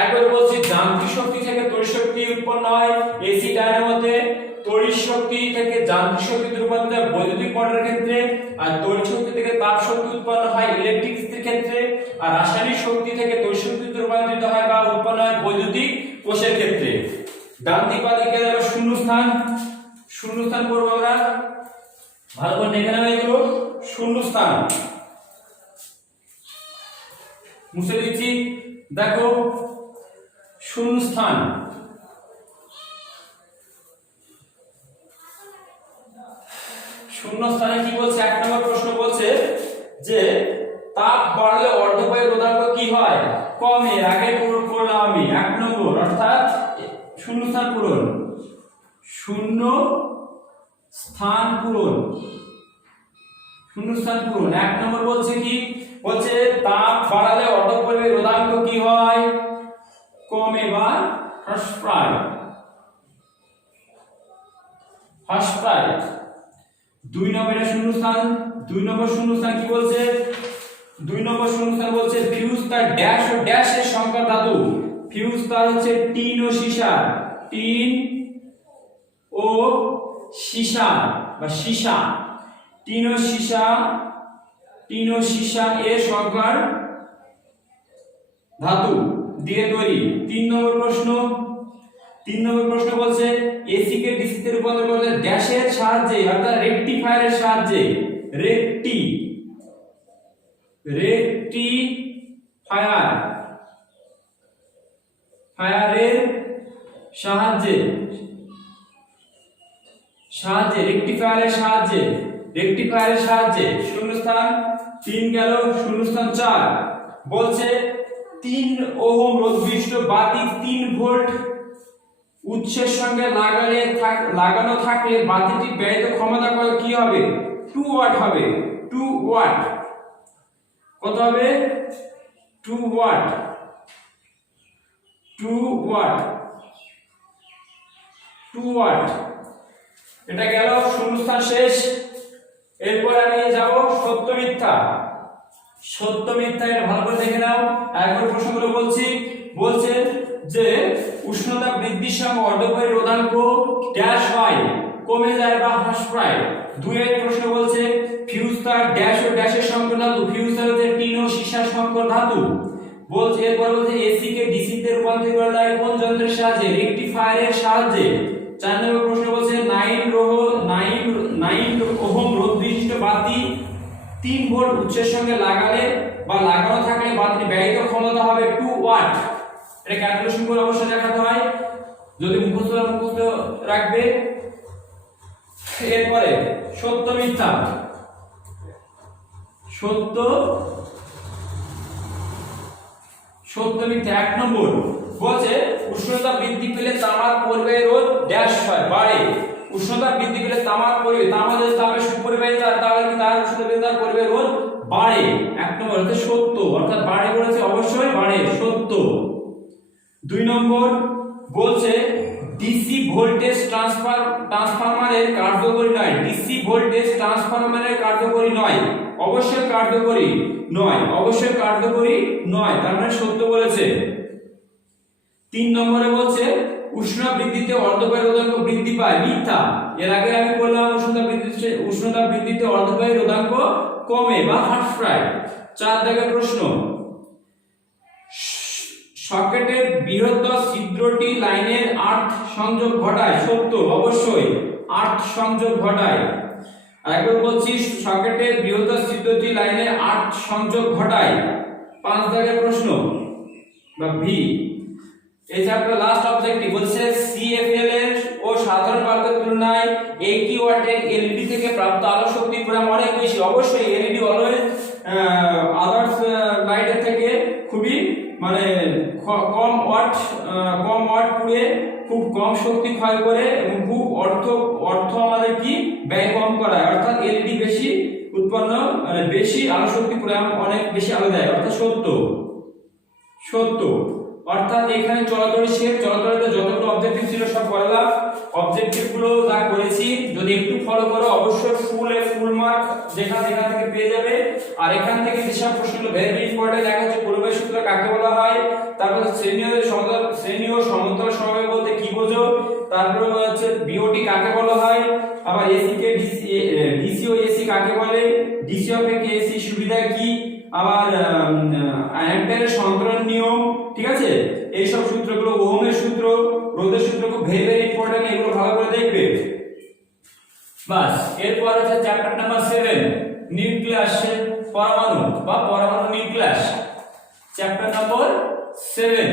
একবার বলছি যান্ত্রিক শক্তি থেকে তড়িৎ শক্তি উৎপন্ন হয় এসি ডায়নামোতে, তড়িৎ শক্তি থেকে যান্ত্রিক শক্তিতে রূপান্তরিত হয় বৈদ্যুতিক মোটরের ক্ষেত্রে, আর তড়িৎ শক্তি থেকে তাপ শক্তি উৎপন্ন হয় ইলেকট্রিক ইস্ত্রির ক্ষেত্রে, আর রাসায়নিক শক্তি থেকে তড়িৎ শক্তিতে রূপান্তরিত হয় বা উৎপন্ন হয় বৈদ্যুতিক কোষের ক্ষেত্রে। ডান দিক বা দিকে যাবে শূন্যস্থান, শূন্যস্থান করবো আমরা, ভালো করে দেখে নেওয়া এগুলো শূন্যস্থান মুছে দিচ্ছি। দেখো শূন্যস্থান, শূন্যস্থানে কি বলছে, 1 নম্বর প্রশ্ন বলছে যে তাপ বাড়লে অর্ধবায়ু রোধাঙ্ক কি হয়, কমে। আগে করলাম আমি 1 নম্বর, অর্থাৎ শূন্যস্থান পূরণ, শূন্য স্থান পূরণ, শূন্যস্থান পূরণ। 1 নম্বর বলছে কি, বলছে তাপ বাড়ালে অর্ধক পরিবাহী রোধাঙ্ক কি হয়, কমে বা হ্রাস পায়, হ্রাস পায়। 2 নম্বরের শূন্যস্থান, 2 নম্বর শূন্যস্থান কি বলছে, 2 নম্বর শূন্যস্থান বলছে ফিউজ তার ড্যাশ ও ড্যাশের সংকর ধাতু। ফিউজ তার হচ্ছে টিন ও সীসা, টিন ও সীসা বা সীসা, টিন ও সীসা, টিন ও সীসা এর সংকর ধাতু দিয়ে তৈরি। 3 নম্বর প্রশ্ন, 3 নম্বর প্রশ্ন বলছে এসি কে ডিসি তে রূপান্তর করতে ড্যাশের সাহায্যে অর্থাৎ রেকটিফায়ারের সাহায্যে, রেকটিফায়ার, ফায়ারের সাহায্যে, রেকটিফায়ারের সাহায্যে, রেকটিফায়ারের সাহায্যে। শূন্যস্থান 3 গেল, শূন্যস্থান 4 বলছে 3 ওহম রোধ বিশিষ্ট বাতি 3 ভোল্ট উৎসের সঙ্গে লাগানো থাকলে বাতিটি ব্যয়িত ক্ষমতা কি হবে, 2 ওয়াট হবে, 2 ওয়াট। কত হবে, 2 ওয়াট, 2 ওয়াট, 2 ওয়াট। এটা গেল শূন্যস্থান শেষ। এরপর আমি যাব সত্য মিথ্যা। সত্য মিথ্যা এটা ভালো করে দেখে নাও। একবার প্রশ্নগুলো বলছি, বলছে যে উষ্ণতা বৃদ্ধির সঙ্গে অর্ধপরিবাহী রোধাঙ্ক ড্যাশ হয়, কমে যায় বা হ্রাস পায়। 2 এর প্রশ্ন বলছে ফিউজ তার ড্যাশ ও ড্যাশের সংকর ধাতু, ফিউজ তার হচ্ছে টিন ও সীসার সংকর ধাতু। বলছে এরপর বলছে এসি কে ডিসি তে রূপান্তর করা যায় কোন যন্ত্রের সাহায্যে, রেকটিফায়ারের সাহায্যে। 4 নম্বর প্রশ্ন বলছে 9 ওহম রোধ বিশিষ্ট বাতি 3 ভোল্ট উৎসের সঙ্গে লাগালে বা লাগানো থাকলে বাতির ব্যয়িত ক্ষমতা হবে 2 ওয়াট। এটা ক্যালকুলেশন করে অবশ্যই দেখাতে হয়, যদি মুখস্থ রাখবে। এরপরে সত্য মিথ্যা। সত্য মিথ্যা 1 নম্বর বলছে উষ্ণতা বৃদ্ধি পেলে তামার পরিবাহী রোধ ড্যাশ হয়, বাড়ে। উষ্ণতা বৃদ্ধি পেলে তামার পরিবাহী, তামা যদি তাপের সুপরিবাহী তাহলে কি তার উষ্ণতা বৃদ্ধি তার পরিবাহী রোধ বাড়ে। 1 নম্বর হচ্ছে সত্য, অর্থাৎ বাড়ে বলেছে অবশ্যই বাড়ে, সত্য। 2 নম্বর বলছে ডিসি ভোল্টেজ ট্রান্সফরমারের কার্যকরী নয়, ডিসি ভোল্টেজ ট্রান্সফরমারের কার্যকরী নয়, অবশ্যই কার্যকরী নয়, অবশ্যই কার্যকরী নয়, তার মানে সত্য বলেছে। 3 নম্বরে বলছে উষ্ণতা বৃদ্ধিতে অর্ধপরিবাহী রোধাঙ্ক বৃদ্ধি পায়, মিথ্যা। এর আগে আমি বললাম উষ্ণতা বৃদ্ধিতে অর্ধপরিবাহী রোধাঙ্ক কমে বা হ্রাস পায়। 4 দাগের প্রশ্ন সকেটের বৃহত্তর ছিদ্রটি লাইনের আর্থ সংযোগ ঘটায়, সত্য, অবশ্যই আর্থ সংযোগ ঘটায়। আরেকবার বলছি সকেটের বৃহত্তর ছিদ্রটি লাইনের আর্থ সংযোগ ঘটায়। 5 দাগের প্রশ্ন বা ভি, এই চ্যাপ্টার লাস্ট অবজেক্টিভ বলছে সিএফএল এর ও সাধারণ বাল্বের তুলনায় 80 ওয়াটের এলইডি থেকে প্রাপ্ত আলো শক্তির পরিমাণ অনেক বেশি। অবশ্যই এলইডি অলওয়েজ আদার্স লাইটের থেকে খুবই মানে কম ওয়াট পুড়ে খুব কম শক্তি ক্ষয় করে এবং খুব অর্থ আমাদের কি ব্যয় কম করায়, অর্থাৎ এলইডি বেশি উৎপন্ন বেশি আলো শক্তি পরিমাণ অনেক বেশি আলো দেয়, অর্থাৎ সত্য। অর্থাৎ এখানে চলাচলের যতগুলো অবজেক্টিভ ছিল সব বললাম। অবজেক্টিভ গুলো যা করেছি যদি একটু ফলো করো অবশ্যই ফুল মার্ক যেখান থেকে পেয়ে যাবে। আর এখান থেকে যেসব প্রশ্নগুলো ভেরি ইম্পর্টেন্ট দেখা যাচ্ছে পরিবাহী সূত্র কাকে বলা হয়, তারপর শ্রেণী ও সমতল সমবায় বলতে কি বোঝো, তারপর হচ্ছে বিওটি কাকে বলা হয়, আবার এসি কে ডিসি ও এসি কাকে বলে, ডিসি অপেক্ষা এসি সুবিধা কি, আবার অ্যাম্পিয়ারের সন্তরণ নিয়ম, ঠিক আছে। এই সব সূত্রগুলো, ওহমের সূত্র, রোধের সূত্র খুব ভেরি ইম্পর্টেন্ট, এগুলো ভালো করে দেখবে। বাস এরপর হচ্ছে চ্যাপ্টার নাম্বার 7 নিউক্লিয়াস, পরমাণু বা পরমাণু নিউক্লিয়াস। চ্যাপ্টার নাম্বার 7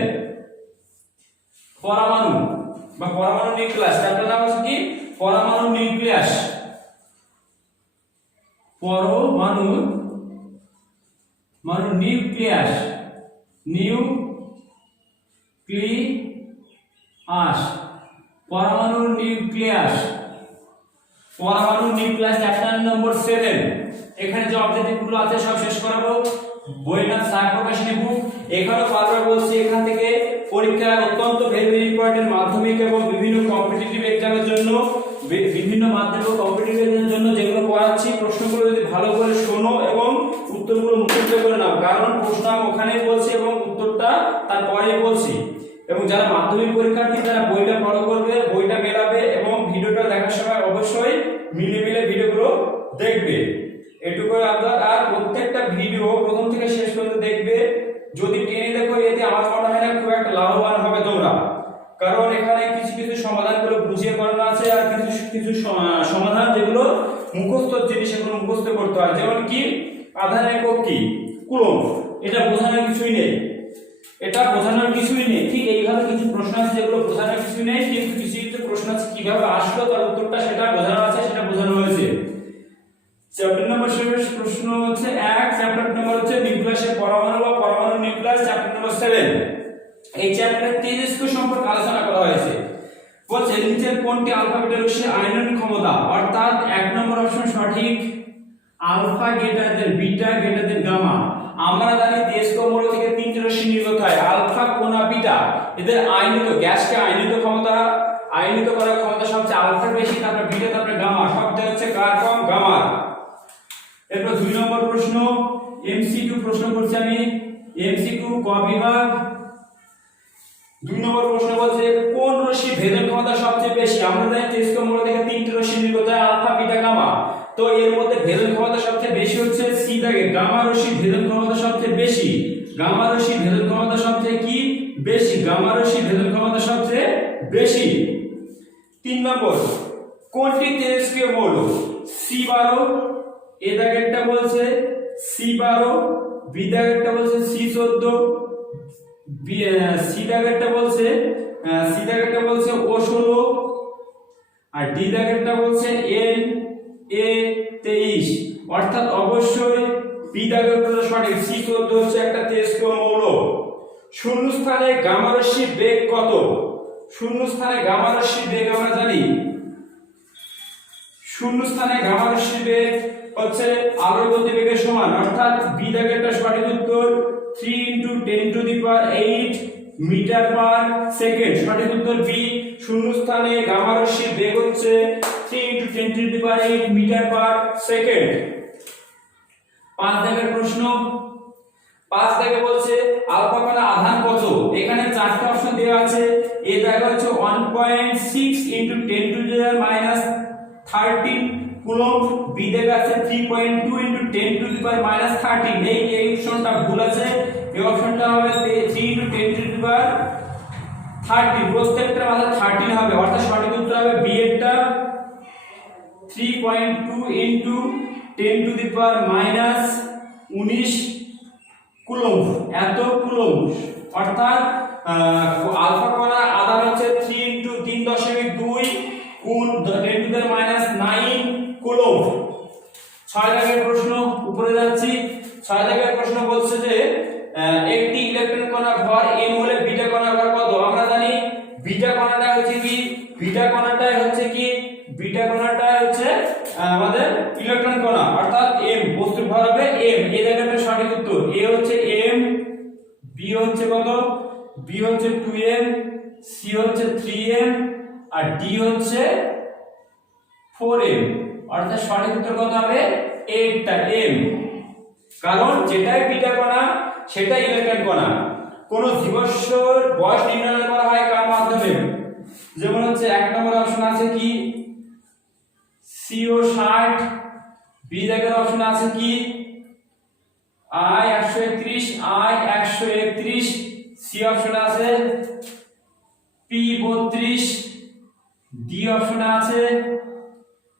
পরমাণু বা পরমাণু নিউক্লিয়াস। চ্যাপ্টার নাম হচ্ছে কি পরমাণু নিউক্লিয়াস। পরমাণু নিউক্লিয়াস, পরমাণু নিউক্লিয়াস চ্যাপ্টার নম্বর 7। এখানে যে অবজেক্টিভ গুলো আছে সব শেষ করাবো। বইয়ের নাম সাহেব প্রকাশনী বুক। এখানেও বারবার বলছি এখান থেকে পরীক্ষার অত্যন্ত ভেরি ইম্পর্টেন্ট মাধ্যমিক এবং বিভিন্ন কম্পিটিটিভ এক্সামের জন্য বিভিন্ন মাধ্যমিক ও কম্পিটিটিভ এক্সামের জন্য যেগুলো পড়াচ্ছি প্রশ্নগুলো যদি ভালো করে শোনো এবং উত্তরগুলো মুখস্থ করে নাও, কারণ প্রশ্ন আমি ওখানেই বলছি এবং উত্তরটা তারপরেই বলছি। এবং যারা মাধ্যমিক পরীক্ষার্থী তারা বইটা ফলো করবে, বইটা মেলাবে এবং ভিডিওটা দেখার সময় অবশ্যই মিলে ভিডিওগুলো দেখবে। এটুকু আপনার। আর প্রত্যেকটা ভিডিও প্রথম থেকে শেষ পর্যন্ত দেখবে। যদি টেনে দেখো এতে আমার মনে হয় না খুব একটা লাভবান হবে তোমরা, কারণ এখানে কিছু সমাধানগুলো বুঝিয়ে করানো আছে আর কিছু সমাধান যেগুলো মুখস্থ জিনিস সেগুলো মুখস্থ করতে হয়। যেমন কি আধান একক কি, কুলম্ব, এটা বোঝানোর কিছুই নেই, এটা বোঝানোর কিছুই নেই। ঠিক এইভাবে কিছু প্রশ্ন আছে যেগুলো বোঝানোর কিছুই নেই, কিন্তু কিছু প্রশ্ন আছে কিভাবে আসলো তার উত্তরটা সেটা বোঝানো আছে, সেটা বোঝানো হয়েছে। চ্যাপ্টার নাম্বার 7 প্রশ্ন হচ্ছে 1, চ্যাপ্টার নাম্বার হচ্ছে নিউক্লিয়াসের পরমাণু বা পরমাণু নিউক্লিয়াস, চ্যাপ্টার নাম্বার 7। এই চ্যাপ্টারে তেজস্ক্য সম্পর্কে আলোচনা করা হয়েছে। বলছে নিচের কোনটি আলফা বিটা রশ্মির আয়নন ক্ষমতা, অর্থাৎ 1 নম্বর অপশন সঠিক, alpha greater than beta greater than gamma. আমরা জানি তেজস্ক্য মৌল থেকে তিনটি রশ্মি নির্গত হয়, আলফা কোনা বিটা। এদের আয়নিত গ্যাসকে আয়নিত করার ক্ষমতা সবচেয়ে আলফার বেশি, তারপর বিটা, তারপর গামা, সবচেয়ে হচ্ছে কার কম, গামা। এরপর 2 নম্বর প্রশ্ন এমসিকিউ প্রশ্ন করছি আমি, এমসিকিউ ক বিভাগ। 2 নম্বর প্রশ্ন বলছে কোন রশ্মি ভেদন ক্ষমতা সবচেয়ে বেশি। আমরা জানি তেজস্ক্য মৌল থেকে তিনটি রশ্মি নির্গত হয়, আলফা বিটা গামা। তো এর মধ্যে ভেদন ক্ষমতা সবচেয়ে বেশি হচ্ছে সি দাগে, গামা রশ্মি ভেদন ক্ষমতা সবচেয়ে বেশি। গামা রশ্মি ভেদন ক্ষমতা সবচেয়ে কি বেশি, গামা রশ্মি ভেদন ক্ষমতা সবচেয়ে বেশি। 3 নম্বর কোনটি তেজস্ক্রিয় মৌল, C12, এ দাগেরটা বলছে C12, বি দাগেরটা বলছে C14, সি দাগেরটা বলছে O16, আর ডি দাগেরটা বলছে Na23। অর্থাৎ অবশ্যই বি দাগেরটা সঠিক, C14 হচ্ছে একটা তেজস্ক্রিয় মৌল। শূন্যস্থানে গামা রশ্মির বেগ কত? শূন্যস্থানে গামা রশ্মির বেগ আমরা জানি, শূন্যস্থানে গামা রশ্মির বেগ হচ্ছে আলোর গতিবেগের সমান, অর্থাৎ বি দাগেরটা সঠিক উত্তর 3 × 10⁸ মিটার পার সেকেন্ড। সঠিক উত্তর বি। শূন্যস্থানে গামা রশ্মির বেগ হচ্ছে 3 × 10⁸ মিটার পার সেকেন্ড। 5 দাগের প্রশ্ন, 5 দাগে বলছে আলফা কণা আধান কত। এখানে 4টা অপশন দেওয়া আছে। এ দাগে হচ্ছে 1.6 × 10⁻13 কুলম্ব, বি দাগে আছে 3.2 × 10⁻13। এই অপশনটা ভুল আছে, এই অপশনটা হবে 3 × 10⁻13, প্রত্যেকটার মাঝে 13 হবে, অর্থাৎ সঠিক উত্তর হবে বি এরটা 3.2 × 10⁻19 কুলম্ব, এত কুলম্ব। অর্থাৎ আলফা কণা আধান হচ্ছে 3 × 3.2 গুণ 10⁻9 কুলম্ব। 6 দাগের প্রশ্ন উপরে যাচ্ছি। 6 দাগের প্রশ্ন বলছে যে একটি ইলেকট্রন কণা ভর m হলে বিটা কণার ভর কত। আমরা জানি বিটা কণাটা হচ্ছে কি, বিটা কণাটা হচ্ছে আমাদের ইলেকট্রন কণা, অর্থাৎ m, বস্তুর ভর হবে m। এই জায়গাটা সঠিক উত্তর, a হচ্ছে m, b হচ্ছে কত, b হচ্ছে 2m, c হচ্ছে 3m, আর d হচ্ছে 4m, অর্থাৎ সঠিক উত্তর কত হবে 8টা m। কারণ যেটাই বিটা কণা সেটাই ইলেকট্রন কণা। কোন জীবাশ্মের বয়স নির্ণয় করা হয় কার মাধ্যমে। যেমন হচ্ছে 1 নম্বর অপশন আছে কি CO60, বি দাগের অপশন আছে কি I131, I131, সি অপশন আছে P32, ডি অপশন আছে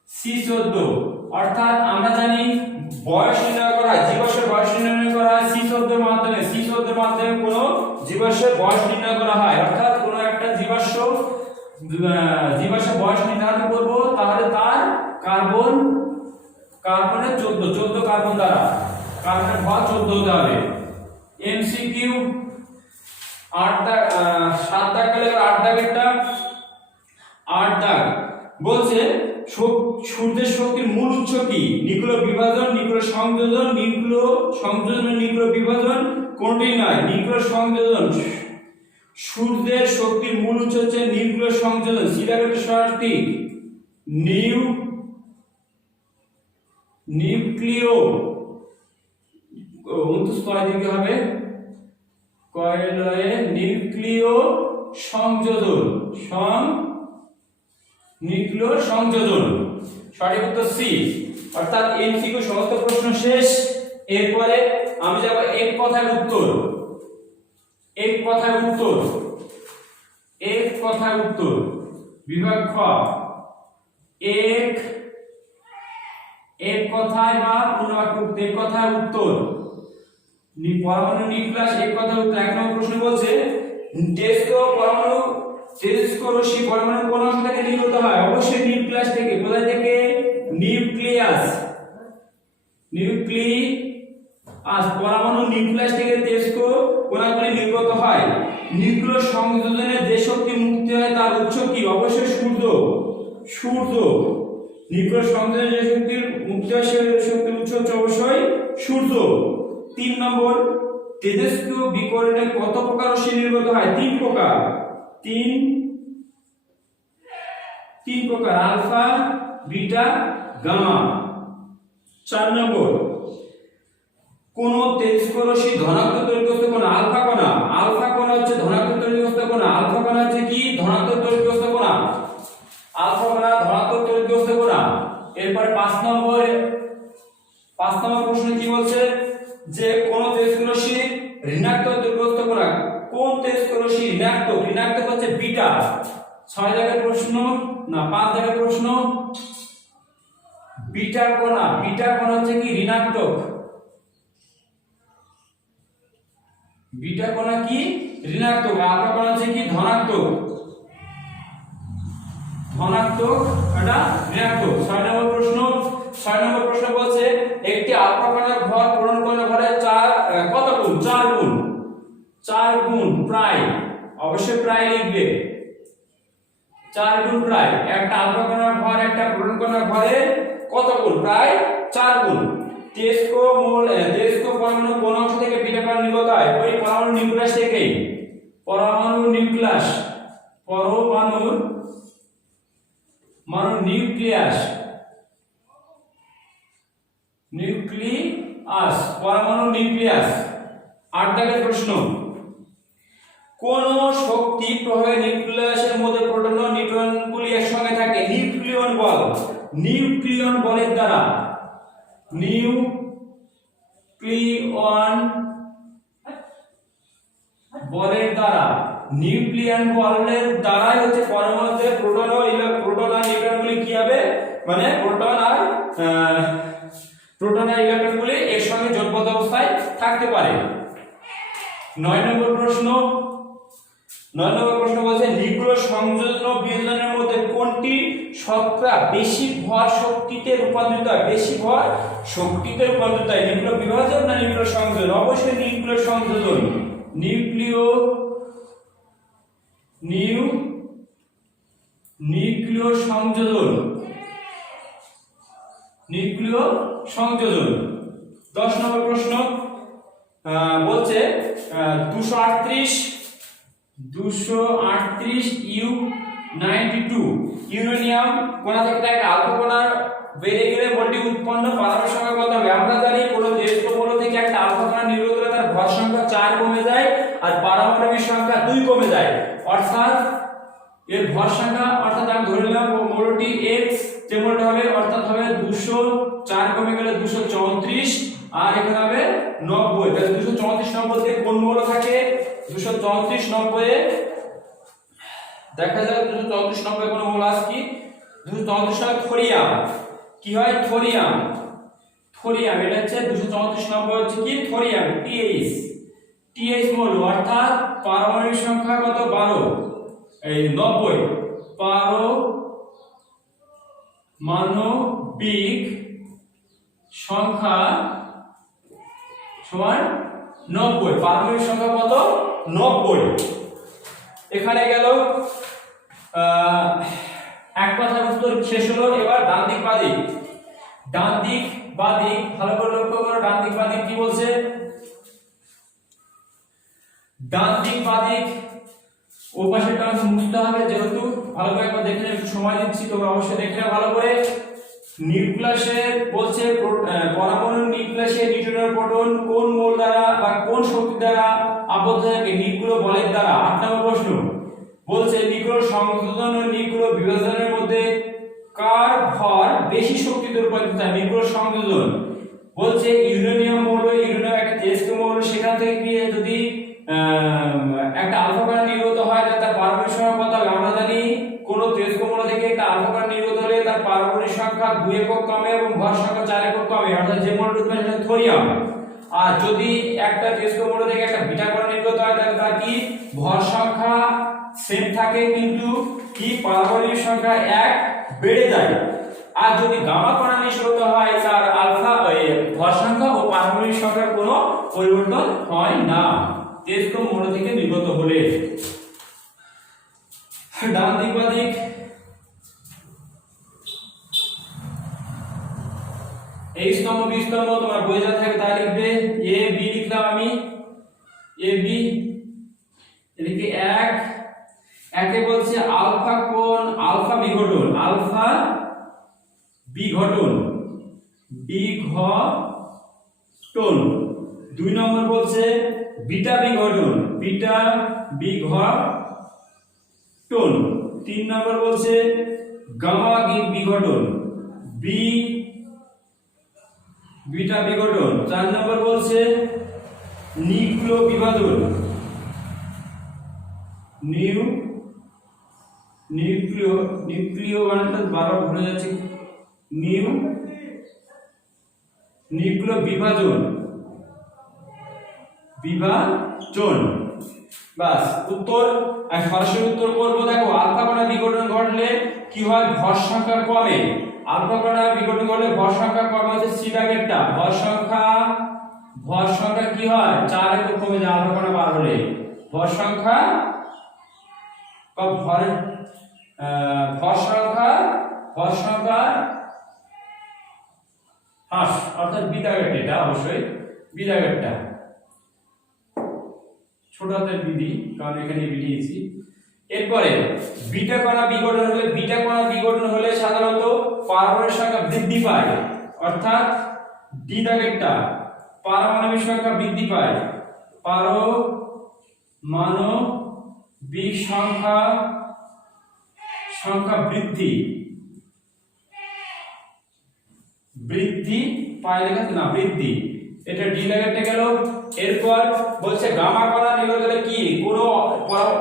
C14। অর্থাৎ আমরা জানি বয়স নির্ণয় করা হয়, জীবাশ্মের বয়স নির্ণয় করা হয় C14 এর মাধ্যমে। C14 এর মাধ্যমে কোন জীবাশ্মের বয়স নির্ণয় করা হয়, অর্থাৎ কোন একটা জীবাশ্মের বয়স নির্ধারণ করব, তাহলে তার কার্বনের 14 কার্বন দ্বারা কার্বনের ভর 14 হতে হবে। এমসিকিউ 7 দাগ গেলে 8 দাগেরটা 8 দাগ বলছে সূর্যের শক্তির মূল উৎস কি? নিউক্লিয় বিভাজন, নিউক্লিয় সংযোজন, নিউক্লিয় সংযোজন, নিউক্লিয় বিভাজন, কোনটাই নয়, নিউক্লিয় সংযোজন। সূর্যের শক্তির মূল উৎস হচ্ছে নিউক্লিয় সংযোজন। সিলেক্ট সঠিক নিউক্লিয় 29 দিকে হবে কয়লয়ে নিউক্লিয় সংযোজন নিউক্লিয় সংযোজন। সঠিক উত্তর সি। অর্থাৎ এমসিকিউ সমস্ত প্রশ্ন শেষ। এরপরে আমি যাব এক কথার উত্তর। এক কথার উত্তর, এক কথার উত্তর বিভাগ খ। এক কথায় বা পূর্ণবাক্য এক কথার উত্তর, পরমাণু নিউক্লিয়াস এক কথার উত্তর। এক নম্বর প্রশ্ন বলছে তেজস্ক্রিয় রশ্মি পরমাণু কোন অংশ থেকে নির্গত হয়? অবশ্যই নিউক্লিয়াস থেকে। কোথায় থেকে? নিউক্লিয়াস। পরমাণু নিউক্লিয়াস থেকে তেজস্ক্রিয় কণাগুলি নির্গত হয়। নিউক্লিয় সংযোজনে যে শক্তি মুক্তি হয় তার উৎস কি? অবশ্যই সূর্য। নিউক্লিয় সংযোজনে যে শক্তির মুক্তি হয় সেই শক্তির উৎস হচ্ছে অবশ্যই সূর্য। 3 নম্বর, তেজস্ক্রিয় বিকিরণে কত প্রকার রশ্মি নির্গত হয়? 3 প্রকার। 3 প্রকার, আলফা, বিটা, গামা। 4 নম্বর, কোন তেজস্ক্রিয় রশ্মি ধনাত্মক তড়িৎগ্রস্ত কণা? আলফা কণা। আলফা কণা হচ্ছে ধনাত্মক তড়িৎগ্রস্ত কণা। আলফা কণা হচ্ছে কি? ধনাত্মক তড়িৎগ্রস্ত কণা। আলফা কণা ধনাত্মক তড়িৎগ্রস্ত কণা। এরপর 5 নম্বর প্রশ্ন কি বলছে? যে কোন তেজস্ক্রিয় রশ্মি ঋণাত্মক তড়িৎগ্রস্ত কণা? কোন তেজস্ক্রিয় রশ্মি ঋণাত্মক? ঋণাত্মক হচ্ছে বিটা। 6 জায়গার প্রশ্ন না 5 জায়গার প্রশ্ন। বিটা কণা হচ্ছে কি? ঋণাত্মক। বিটা কণা কি? ঋণাত্মক। আলফা কণা হচ্ছে কি? ধনাত্মক। এটা ঋণাত্মক। 6 নম্বর প্রশ্ন বলছে একটি আলফা কণার ভর প্রোটন কণার ভরের কত গুণ? 4 গুণ। 4 গুণ প্রায়, অবশ্যই প্রায় লিখবে। 4 গুণ প্রায়। একটা আলফা কণার ভর একটা প্রোটন কণার ভরে কত গুণ? প্রায় 4 গুণ। তেজস্ক্রিয় পরমাণু কোন অংশ থেকে বিটা কণা নির্গত হয়? ওই পরমাণু নিউক্লিয়াস থেকেই। নিউক্লিয়াস পরমাণু নিউক্লিয়াস। 8 দাগের প্রশ্ন, কোন শক্তি প্রভাবে নিউক্লিয়াসের মধ্যে প্রোটন ও নিউট্রনগুলি একসঙ্গে থাকে? নিউক্লিয়ন বলের দ্বারা। নিউক্লিয়ন বলের দ্বারাই হচ্ছে পরমাণুতে প্রোটন আর নিউট্রনগুলি কি হবে? মানে প্রোটন আর ইলেকট্রনগুলি একসঙ্গে জোটবদ্ধ অবস্থায় থাকতে পারে। 9 নম্বর প্রশ্ন বলছে নিউক্লিয় সংযোজন ও বিয়োজনের মধ্যে কোনটি শতকরা বেশি ভর শক্তিতে রূপান্তরিত হয়? নিউক্লিয় বিভাজন না নিউক্লিয় সংযোজন? অবশ্যই নিউক্লিয় সংযোজন। নিউক্লিয় সংযোজন। 10 নম্বর প্রশ্ন বলছে 238 U92 ইউরেনিয়াম কণা থেকে একটা আলফা কণা বেড়ে গেলে মোলটি উৎপন্ন পারমাণবিক সংখ্যা কত হবে? আমরা জানি কোন তেজস্ক্রিয় মৌল থেকে একটা আলফা কণা নির্গত হলে তার ভর সংখ্যা 4 কমে যায় আর পারমাণবিক সংখ্যা 2 কমে যায়। অর্থাৎ এর ভর সংখ্যা, অর্থাৎ আমি ধরে নিলাম মৌলটি X যে মৌলটা হবে, অর্থাৎ হবে 204 কমে গেলে 234 আর এখানে হবে 90। তাহলে 234 90 তে কোন মৌল থাকে? 234 90 দেখা যায় 234 90 কোন মৌল আছে কি? 234 হয় থোরিয়াম। কি হয়? থোরিয়াম। এটা হচ্ছে 234 90 হচ্ছে কি? থোরিয়াম। TH মৌল। অর্থাৎ পারমাণবিক সংখ্যা কত? 12। এই 90 পারমাণবিক সংখ্যা সমান 90। পারমাণবিক সংখ্যা কত? 90। এখানে গেল এক কথার উত্তর শেষ হলো। এবার ডান দিক বাঁ দিক, ডান দিক বাঁ দিক ভালো করে লক্ষ্য করো। ডান দিক বাঁ দিক কি বলছে? ডান দিক বাঁ দিক ওপাশের টার্মস মুছতে হবে, যেহেতু ভালো করে একবার দেখে একটু সময় দিচ্ছি, তোমরা অবশ্যই দেখে নাও ভালো করে। নিউক্লিয়াসের বলছে পরমাণুর নিউক্লিয়াসে নিউট্রনের প্রোটন কোন মোল দ্বারা বা কোন শক্তি দ্বারা আবদ্ধ থাকে? নিউক্লিয় বলের দ্বারা। 8 নম্বর প্রশ্ন বলছে নিউক্লিয় সংযোজন ও নিউক্লিয় বিভাজনের মধ্যে কার ভর বেশি শক্তিতে রূপান্তরিত হয়? নিউক্লিয় সংযোজন বলছে ইউরেনিয়াম মৌল, ইউরেনিয়াম একটা তেজস্ক্রিয় মৌল, সেখান থেকে গিয়ে যদি একটা আলফা কণা নির্গত হয় তার পারমাণবিক সংখ্যা কত হবে? আমরা জানি কোন তেজস্ক্রিয় মৌল থেকে একটা আলফা কণা নির্গত হলে তার পারমাণবিক সংখ্যা 2 একক কমে এবং ভর সংখ্যা 4 একক কমে, অর্থাৎ যে মৌলটা উৎপন্ন সেটা থোরিয়াম। আর যদি একটা তেজস্ক্রিয় মৌল থেকে একটা বিটা কণা নির্গত হয় তাহলে তার কি ভর সংখ্যা সেম থাকে কিন্তু কি পারমাণবিক সংখ্যা 1 বেড়ে যায়। আর যদি গামা কণা নিঃসরিত হয় তার আলফা ভর সংখ্যা ও পারমাণবিক সংখ্যার কোনো পরিবর্তন হয় না তেজস্ক্রিয় মৌল থেকে নির্গত হলে। ডান দিক বাঁ দিক 23 নম্বর 20 নম্বর তোমরা বই যা থাকে তা লিখবে। এ বি লিখলাম আমি, এ বি। এদিকে 1 একে বলছে আলফা কোণ আলফা বিঘটন, আলফা বিঘটন বিঘটন। 2 নম্বর বলছে বিটা বিঘটন, বিটা বিঘটন। 3 নম্বর বলছে গামা বিঘটন, বিটা বিঘটন। 4 নম্বর বলছে নিউক্লিয় বিভাজন, নিউক্লিয় বানানটা বারবার ভুলে যাচ্ছে, নিউক্লিয় বিভাজন, বাস উত্তর। সরাসরি উত্তর করব। দেখো আলফা কণা বিঘটন ঘটলে কি হয়? ভর সংখ্যা কমে। আলফা কণা বিঘটন ঘটলে ভর সংখ্যা কমে হচ্ছে সি দাগেরটা। ভর সংখ্যা কি হয়? 4 একক কমে যায় আলফা কণা বার হলে। ভর সংখ্যা হ্রাস, অর্থাৎ বি দাগেরটা, এটা অবশ্যই বি দাগেরটা ছোট হাতের বিধি, কারণ এখানে বিধিয়েছি। এরপরে বিটা কণা বিঘটন হলে সাধারণত পারমাণবিক সংখ্যা বৃদ্ধি পায়, অর্থাৎ ডি দাগেরটা পারমাণবিক সংখ্যা বৃদ্ধি পায়। পারমাণবিক সংখ্যা বৃদ্ধি পায়, লেখা না বৃদ্ধি, এটা ডি দাগেরটা গেল। এরপর বলছে গামা কণা নির্গত হলে কি কোনো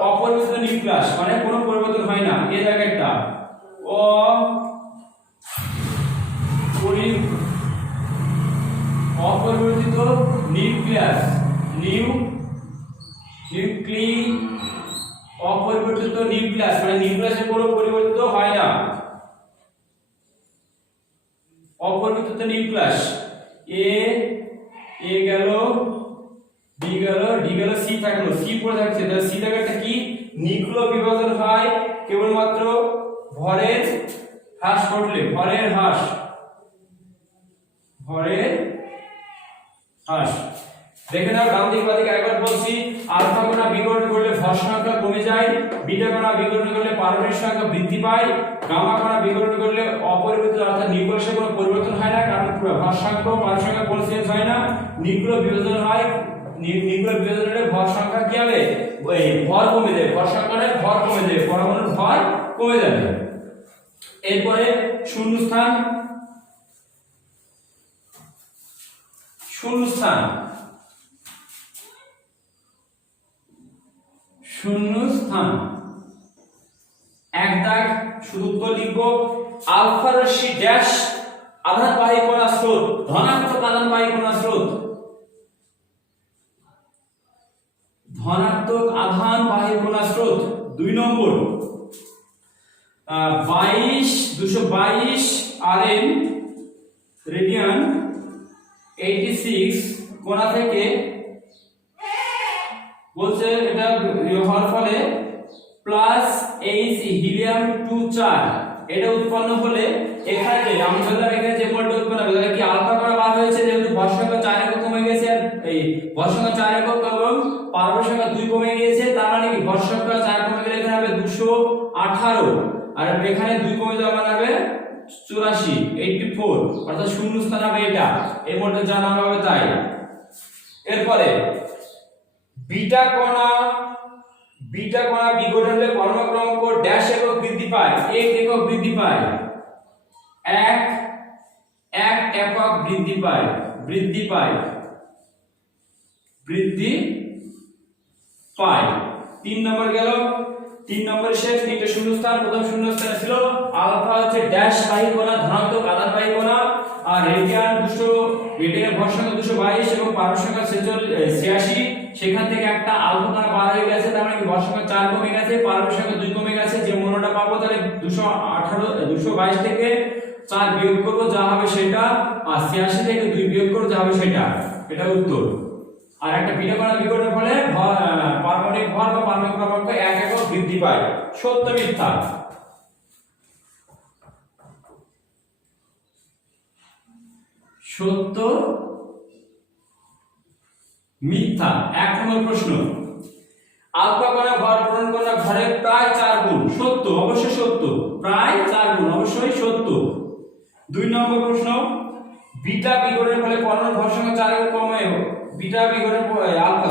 অপরিবর্তিত নিউক্লিয়াস, মানে কোনো পরিবর্তন হয় না, এই দাগেরটা অপরিবর্তিত নিউক্লিয়াস, অপরিবর্তিত নিউক্লিয়াস মানে নিউক্লিয়াসে কোনো পরিবর্তিত হয় না, অপরিবর্তিত নিউক্লিয়াস। এ গেল, বি গেল, ডি গেল, সি থাকলো, সি পড়ে থাকছে। তাহলে সি দাগেরটা কি? নিউক্লিয় বিভাজন হয় কেবলমাত্র ভরের হ্রাস ঘটলে, ভরের হ্রাস। দেখে নাও ডান দিক বাঁ দিক একবার বলছি। আলফা কণা বিঘটন করলে ভর সংখ্যা কমে যায়, বিটা কণা বিঘটন করলে পারমাণবিক সংখ্যা বৃদ্ধি পায়, গামা কণা বিঘটন করলে অপরিবর্তিত অর্থাৎ নিউক্লিয়াসে কোনো পরিবর্তন হয় না, কারণ ভর সংখ্যা পারমাণবিক সংখ্যা কোনো চেঞ্জ হয় না। নিউক্লিয় বিভাজন হয়, নিউক্লিয় বিভাজন হলে ভর সংখ্যা কি হবে? ভর কমে যাবে, ভর সংখ্যার ভর কমে যাবে, পরমাণুর ভর কমে যাবে। এরপরে শূন্যস্থান, শূন্যস্থান এক দাগ শুধু উত্তর লিখবো। আলফা রশ্মি ড্যাশ আধানবাহী কণা স্রোত, ধনাত্মক আধানবাহী কণা স্রোত, ধনাত্মক আধানবাহী কণা স্রোত। 2 নম্বর 222 আরএন রেডিয়ান 86 কণা থেকে বলছে এটা হওয়ার ফলে প্লাস এইচ হিলিয়াম 2 4 এটা উৎপন্ন হলে এখানে আমি ধরলাম এখানে যে মোলটা উৎপন্ন হবে তাহলে কি আলফা কণা বার হয়েছে, যেহেতু ভর সংখ্যা 4 একক কমে গেছে আর এই ভর সংখ্যা 4 একক এবং পারমাণবিক সংখ্যা 2 কমে গিয়েছে, তার মানে কি ভর সংখ্যা 4 কমে গেলে এখানে হবে 218 আর এখানে 2 কমে যাওয়া মানে হবে 84 84 অর্থাৎ শূন্য স্থান হবে এটা, এই মোলটা জানা হবে তাই। এরপরে বিটা কণা বিঘটনে পরমাণু ক্রমাঙ্ক ড্যাশ একক বৃদ্ধি পায়, 1 একক বৃদ্ধি পায়, 1 একক বৃদ্ধি পায় 3 নম্বর গেল। 3 নম্বরের শেষ 3টা শূন্যস্থান। প্রথম শূন্যস্থানে ছিল আলফা হচ্ছে ড্যাশ বাহী কণা ধনাত্মক আধানবাহী কণা, আর রেডিয়ানের ভর সংখ্যা 222 এবং পারমাণবিক সংখ্যা 86, সেখান থেকে একটা আলফা কণা বার হয়ে গেছে, তার মানে ভর সংখ্যা 4 কমে গেছে, পারমাণবিক সংখ্যা 2 কমে গেছে, যে মনোটা পাবো তাহলে 222 থেকে 4 বিয়োগ করব যা হবে সেটা, আর 86 থেকে 2 বিয়োগ করব যা হবে সেটা, এটা উত্তর। আর একটা বিটা কণা বিঘটনের ফলে পারমাণবিক ভর বা পারমাণবিক ক্রমাঙ্ক 1 একক বৃদ্ধি পায়। সত্য মিথ্যা? সত্য মিথ্যা। 1 নম্বর প্রশ্ন, আলফা কণা ভর প্রণ কণা ভরের প্রায় 4 গুণ। সত্য, অবশ্যই সত্য, প্রায় 4 গুণ অবশ্যই সত্য। 2 নম্বর প্রশ্ন, বিটা বিঘটনের ফলে পরমাণুর ভর সংখ্যা 4 একক কমে, আলফা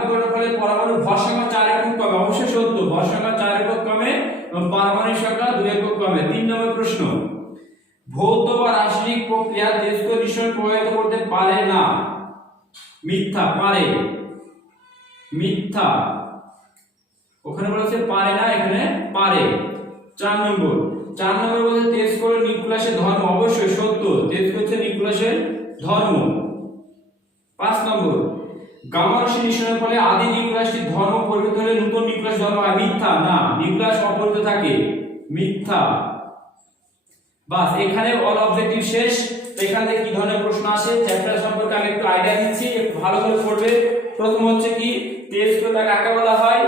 বিঘটনের ফলে পরমাণুর ভর সংখ্যা 4 একক কমে, অবশ্যই সত্য, ভর সংখ্যা 4 একক কমে এবং পারমাণবিক সংখ্যা 2 একক কমে। 3 নম্বর প্রশ্ন, ভৌত বা রাসায়নিক প্রক্রিয়া তেজস্ক্রিয় নিঃসরণ প্রভাবিত করতে পারে না। মিথ্যা, পারে, মিথ্যা, ওখানে বলেছে পারে না, এখানে পারে। 4 নম্বর বলছে তেজস্ক্রিয় নিউক্লিয়াসের ধর্ম, অবশ্যই সত্য, তেজস্ক্রিয় হচ্ছে নিউক্লিয়াসের ধর্ম। 5 নম্বর, গামা রশ্মি নিঃসরণের ফলে আদি নিউক্লিয়াসটির ধর্ম পরিবর্তন হলে নতুন নিউক্লিয়াস জন্ম হয়। মিথ্যা, না, নিউক্লিয়াস অপরিবর্তিত থাকে, মিথ্যা। বাস, এখানে অল অবজেক্টিভ শেষ। এখানে কি ধরনের প্রশ্ন আসে চ্যাপ্টার সম্পর্কে আমি একটু আইডিয়া দিচ্ছি, একটু ভালো করে পড়বে। প্রথম হচ্ছে কি তেজস্ক্রিয়তা কাকে বলা হয়?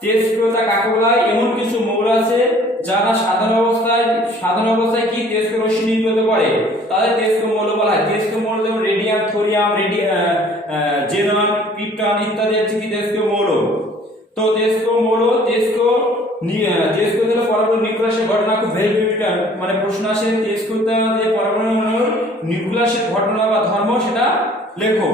তেজস্ক্রিয়তা কাকে বলা হয়? এমন কিছু মৌল আছে যারা সাধারণ অবস্থায় কি তেজস্ক্রিয় রশ্মি নির্গত করে, তাদের তেজস্ক্রিয় মৌল বলা হয়। তেজস্ক্রিয় মৌল যেমন রেডিয়াম, থোরিয়াম, জেনন, ক্রিপ্টন ইত্যাদি হচ্ছে কি তেজস্ক্রিয় মৌল। তো তেজস্ক্রিয় মৌল, তেজস্ক্রিয় দিলে পরমাণু নিউক্লিয়াসের ঘটনা খুব ভেরি মানে প্রশ্ন আসে, তেজস্ক্রিয়তা যে পরমাণু নিউক্লিয়াসের ঘটনা বা ধর্ম সেটা লেখো,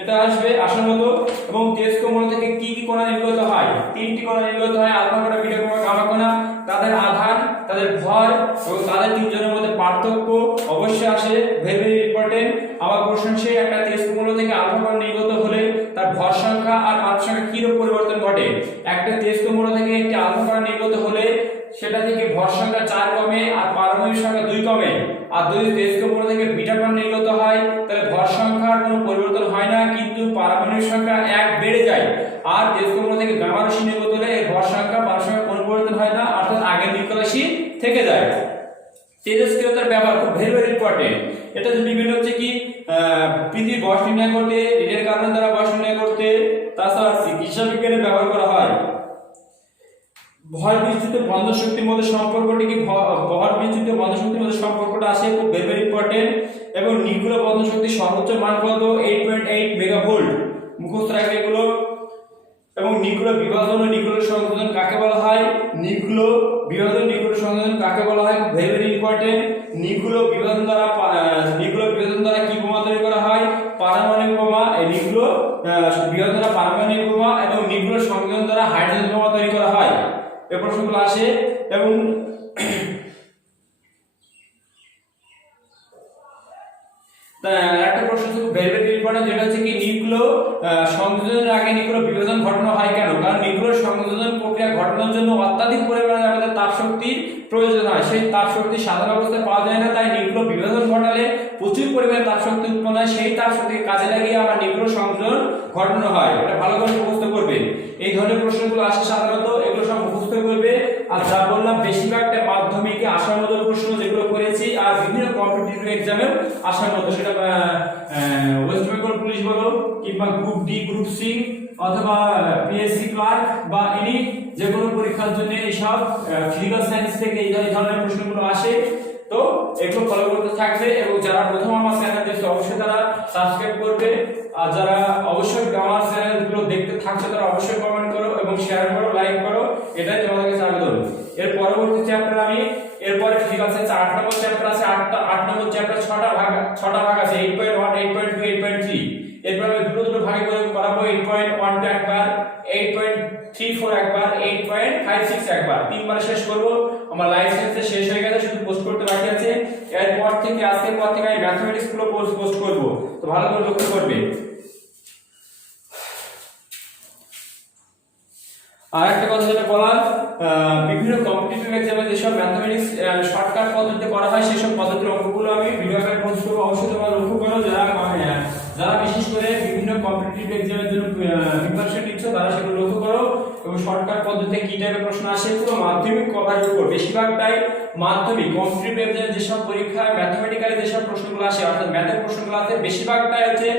এটা আসবে আসার মতো। এবং তেজস্ক্রিয় মৌল থেকে কি কি কণা নির্গত হয়? 3টি কণা নির্গত হয়, আলফা কণা, বিটা কণা, গামা কণা। তাদের আধান, তাদের ভর এবং তাদের তিনজনের মধ্যে পার্থক্য অবশ্যই আসে, ভেরি ভেরি ইম্পর্টেন্ট। আবার প্রশ্ন সে একটা তেজস্ক্রিয় মৌল থেকে আলফা কণা নির্গত হলে তার ভর সংখ্যা আর পারমাণবিক সংখ্যা কি রকম পরিবর্তন ঘটে? একটা তেজস্ক্রিয় মৌল থেকে একটি আলফা কণা নির্গত হলে সেটা থেকে ভর সংখ্যা 4 কমে আর পারমাণবিক সংখ্যা 2 কমে। আর যদি তেজস্ক্রিয় মৌল থেকে বিটা কণা নির্গত হয় তাহলে ভর সংখ্যার কোনো পরিবর্তন হয় না, কিন্তু পারমাণবিক সংখ্যা 1 বেড়ে যায়। আর তেজস্ক্রিয় মৌল থেকে গামা রশ্মি নির্গত হলে এর ভর সংখ্যা পারমাণবিক সংখ্যা কোনো পরিবর্তন হয় না, অর্থাৎ আগের নিউক্লিয়াসই থেকে যায়। তেজস্ক্রিয়তার ব্যবহার খুব ভেরি ভেরি ইম্পর্টেন্ট। এটা যে বিভিন্ন হচ্ছে কি পৃথিবীর বয়স নির্ণয় করতে, ঋণের কারণে দ্বারা বয়স নির্ণয় করতে, তাছাড়া চিকিৎসা বিজ্ঞানে ব্যবহার করা হয়। ভর বিচ্যুত বন্ধন শক্তির মধ্যে সম্পর্কটি কি? ভর বিচ্যুত বন্ধন শক্তির মধ্যে সম্পর্কটা আছে, খুব ভেরি ভেরি ইম্পর্টেন্ট। এবং নিউক্লিয় বন্ধন শক্তির সর্বোচ্চ মান কত? 8.8 মেগাভোল্ট, মুখস্থ রাখবে এগুলো। এবং নিউক্লিয় বিভাজন ও নিউক্লিয় সংযোজন কাকে বলা হয়? নিউক্লিয় বিভাজন, নিউক্লিয় সংযোজন কাকে বলা হয়? Very very important. নিউক্লিয় বিভাজন দ্বারা কি বোমা তৈরি করা হয়? পারমাণবিক বোমা। নিউক্লিয় বিভাজন দ্বারা পারমাণবিক বোমা এবং নিউক্লিয় সংযোজন দ্বারা হাইড্রোজেন বোমা তৈরি করা হয়। এই প্রশ্নগুলো আসে। এবং একটা প্রশ্ন খুব ভেরি ভেরি ইম্পর্টেন্ট, যেটা হচ্ছে কি নিউক্লিয় সংযোজনের আগে নিউক্লিয় বিভাজন ঘটানো হয় কেন? কারণ নিউক্লিয় সংযোজন প্রক্রিয়া ঘটানোর জন্য অত্যাধিক পরিমাণে আমাদের তাপ শক্তির প্রয়োজন হয়, সেই তাপ শক্তি সাধারণ অবস্থায় পাওয়া যায় না, তাই নিউক্লিয় বিভাজন ঘটালে প্রচুর পরিমাণে তাপ শক্তি উৎপন্ন হয়, সেই তাপ শক্তিকে কাজে লাগিয়ে আবার নিউক্লিয় সংযোজন ঘটানো হয়। এটা ভালো করে মুখস্থ করবে। এই ধরনের প্রশ্নগুলো আসে সাধারণত, এগুলো সব মুখস্থ করবে। আর যা বললাম বেশিরভাগটা মাধ্যমিকে আসার মতো প্রশ্ন যেগুলো করেছি, আর বিভিন্ন কম্পিটিটিভ এক্সামের আসার মতো, সেটা ওয়েস্ট বেঙ্গল পুলিশ বলো কিংবা গ্রুপ ডি, গ্রুপ সি অথবা পিএসসি ক্লার্ক বা এনি যে কোনো পরীক্ষার জন্য এইসব ফিজিক্যাল সায়েন্স থেকে এই ধরনের প্রশ্নগুলো আসে। তো একটু ফলো করতে থাকবে, এবং যারা প্রথম আমার চ্যানেল দেখছে অবশ্যই তারা সাবস্ক্রাইব করবে, আর যারা অবশ্যই আমার চ্যানেলগুলো দেখতে থাকছে তারা অবশ্যই কমেন্ট করো এবং শেয়ার করো, লাইক করো, এটাই তোমাদের কাছে আবেদন। এর পরবর্তী চ্যাপ্টার আমি এরপরে ফিজিক্যাল সায়েন্স 8 নম্বর চ্যাপ্টার আছে, 8 নম্বর চ্যাপ্টার 6টা ভাগ আছে, 8.1, 8.2, 8.3। এরপর আমি দুটো ভাগে করে করাবো, 8.1 একবার, 8.34 একবার, 8.56 একবার, তিনবার শেষ করব। আমার লাইসেন্সে শেষ হয়ে গেছে, শুধু পোস্ট করতে বাকি আছে। এরপর থেকে আজকের পর থেকে আমি ম্যাথমেটিক্স গুলো পোস্ট করব, তো ভালো করে লক্ষ্য করবে। আর একটা কথা যেটা বলার, বিভিন্ন কম্পিটিটিভ এক্সামে যেসব ম্যাথমেটিক্স শর্টকাট পদ্ধতিতে করা হয় সেসব পদ্ধতির অঙ্কগুলো আমি ভিডিও আকারে পোস্ট করব, অবশ্যই তোমরা লক্ষ্য করো। যারা বিশেষ করে বিভিন্ন কম্পিটিটিভ এক্সামের জন্য প্রিপারেশন নিচ্ছ তারা সেগুলো লক্ষ্য করো, এবং শর্টকাট পদ্ধতিতে কি টাইপের প্রশ্ন আসে পুরো মাধ্যমিক কভারের উপর, বেশিরভাগটাই মাধ্যমিক কম্পিটিটিভ এক্সামে যেসব পরীক্ষায় ম্যাথমেটিক্যালি যেসব প্রশ্নগুলো আসে, অর্থাৎ ম্যাথের প্রশ্নগুলো আছে, বেশিরভাগটাই হচ্ছে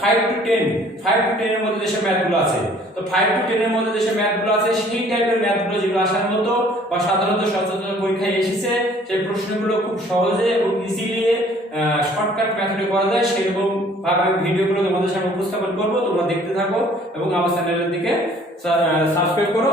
5 to 10 এর মধ্যে যেসব ম্যাথগুলো আছে। তো 5 to 10 এর মধ্যে যেসব ম্যাথগুলো আছে সেই টাইপের ম্যাথগুলো যেগুলো আসার মতো বা সাধারণত সচরাচর পরীক্ষায় এসেছে, সেই প্রশ্নগুলো খুব সহজে এবং ইজিলি শর্টকাট মেথডে করা যায়, সেরকম ভাবে আমি ভিডিওগুলো তোমাদের সামনে উপস্থাপন করব। তোমরা দেখতে থাকো এবং আমার চ্যানেলের দিকে সাবস্ক্রাইব করো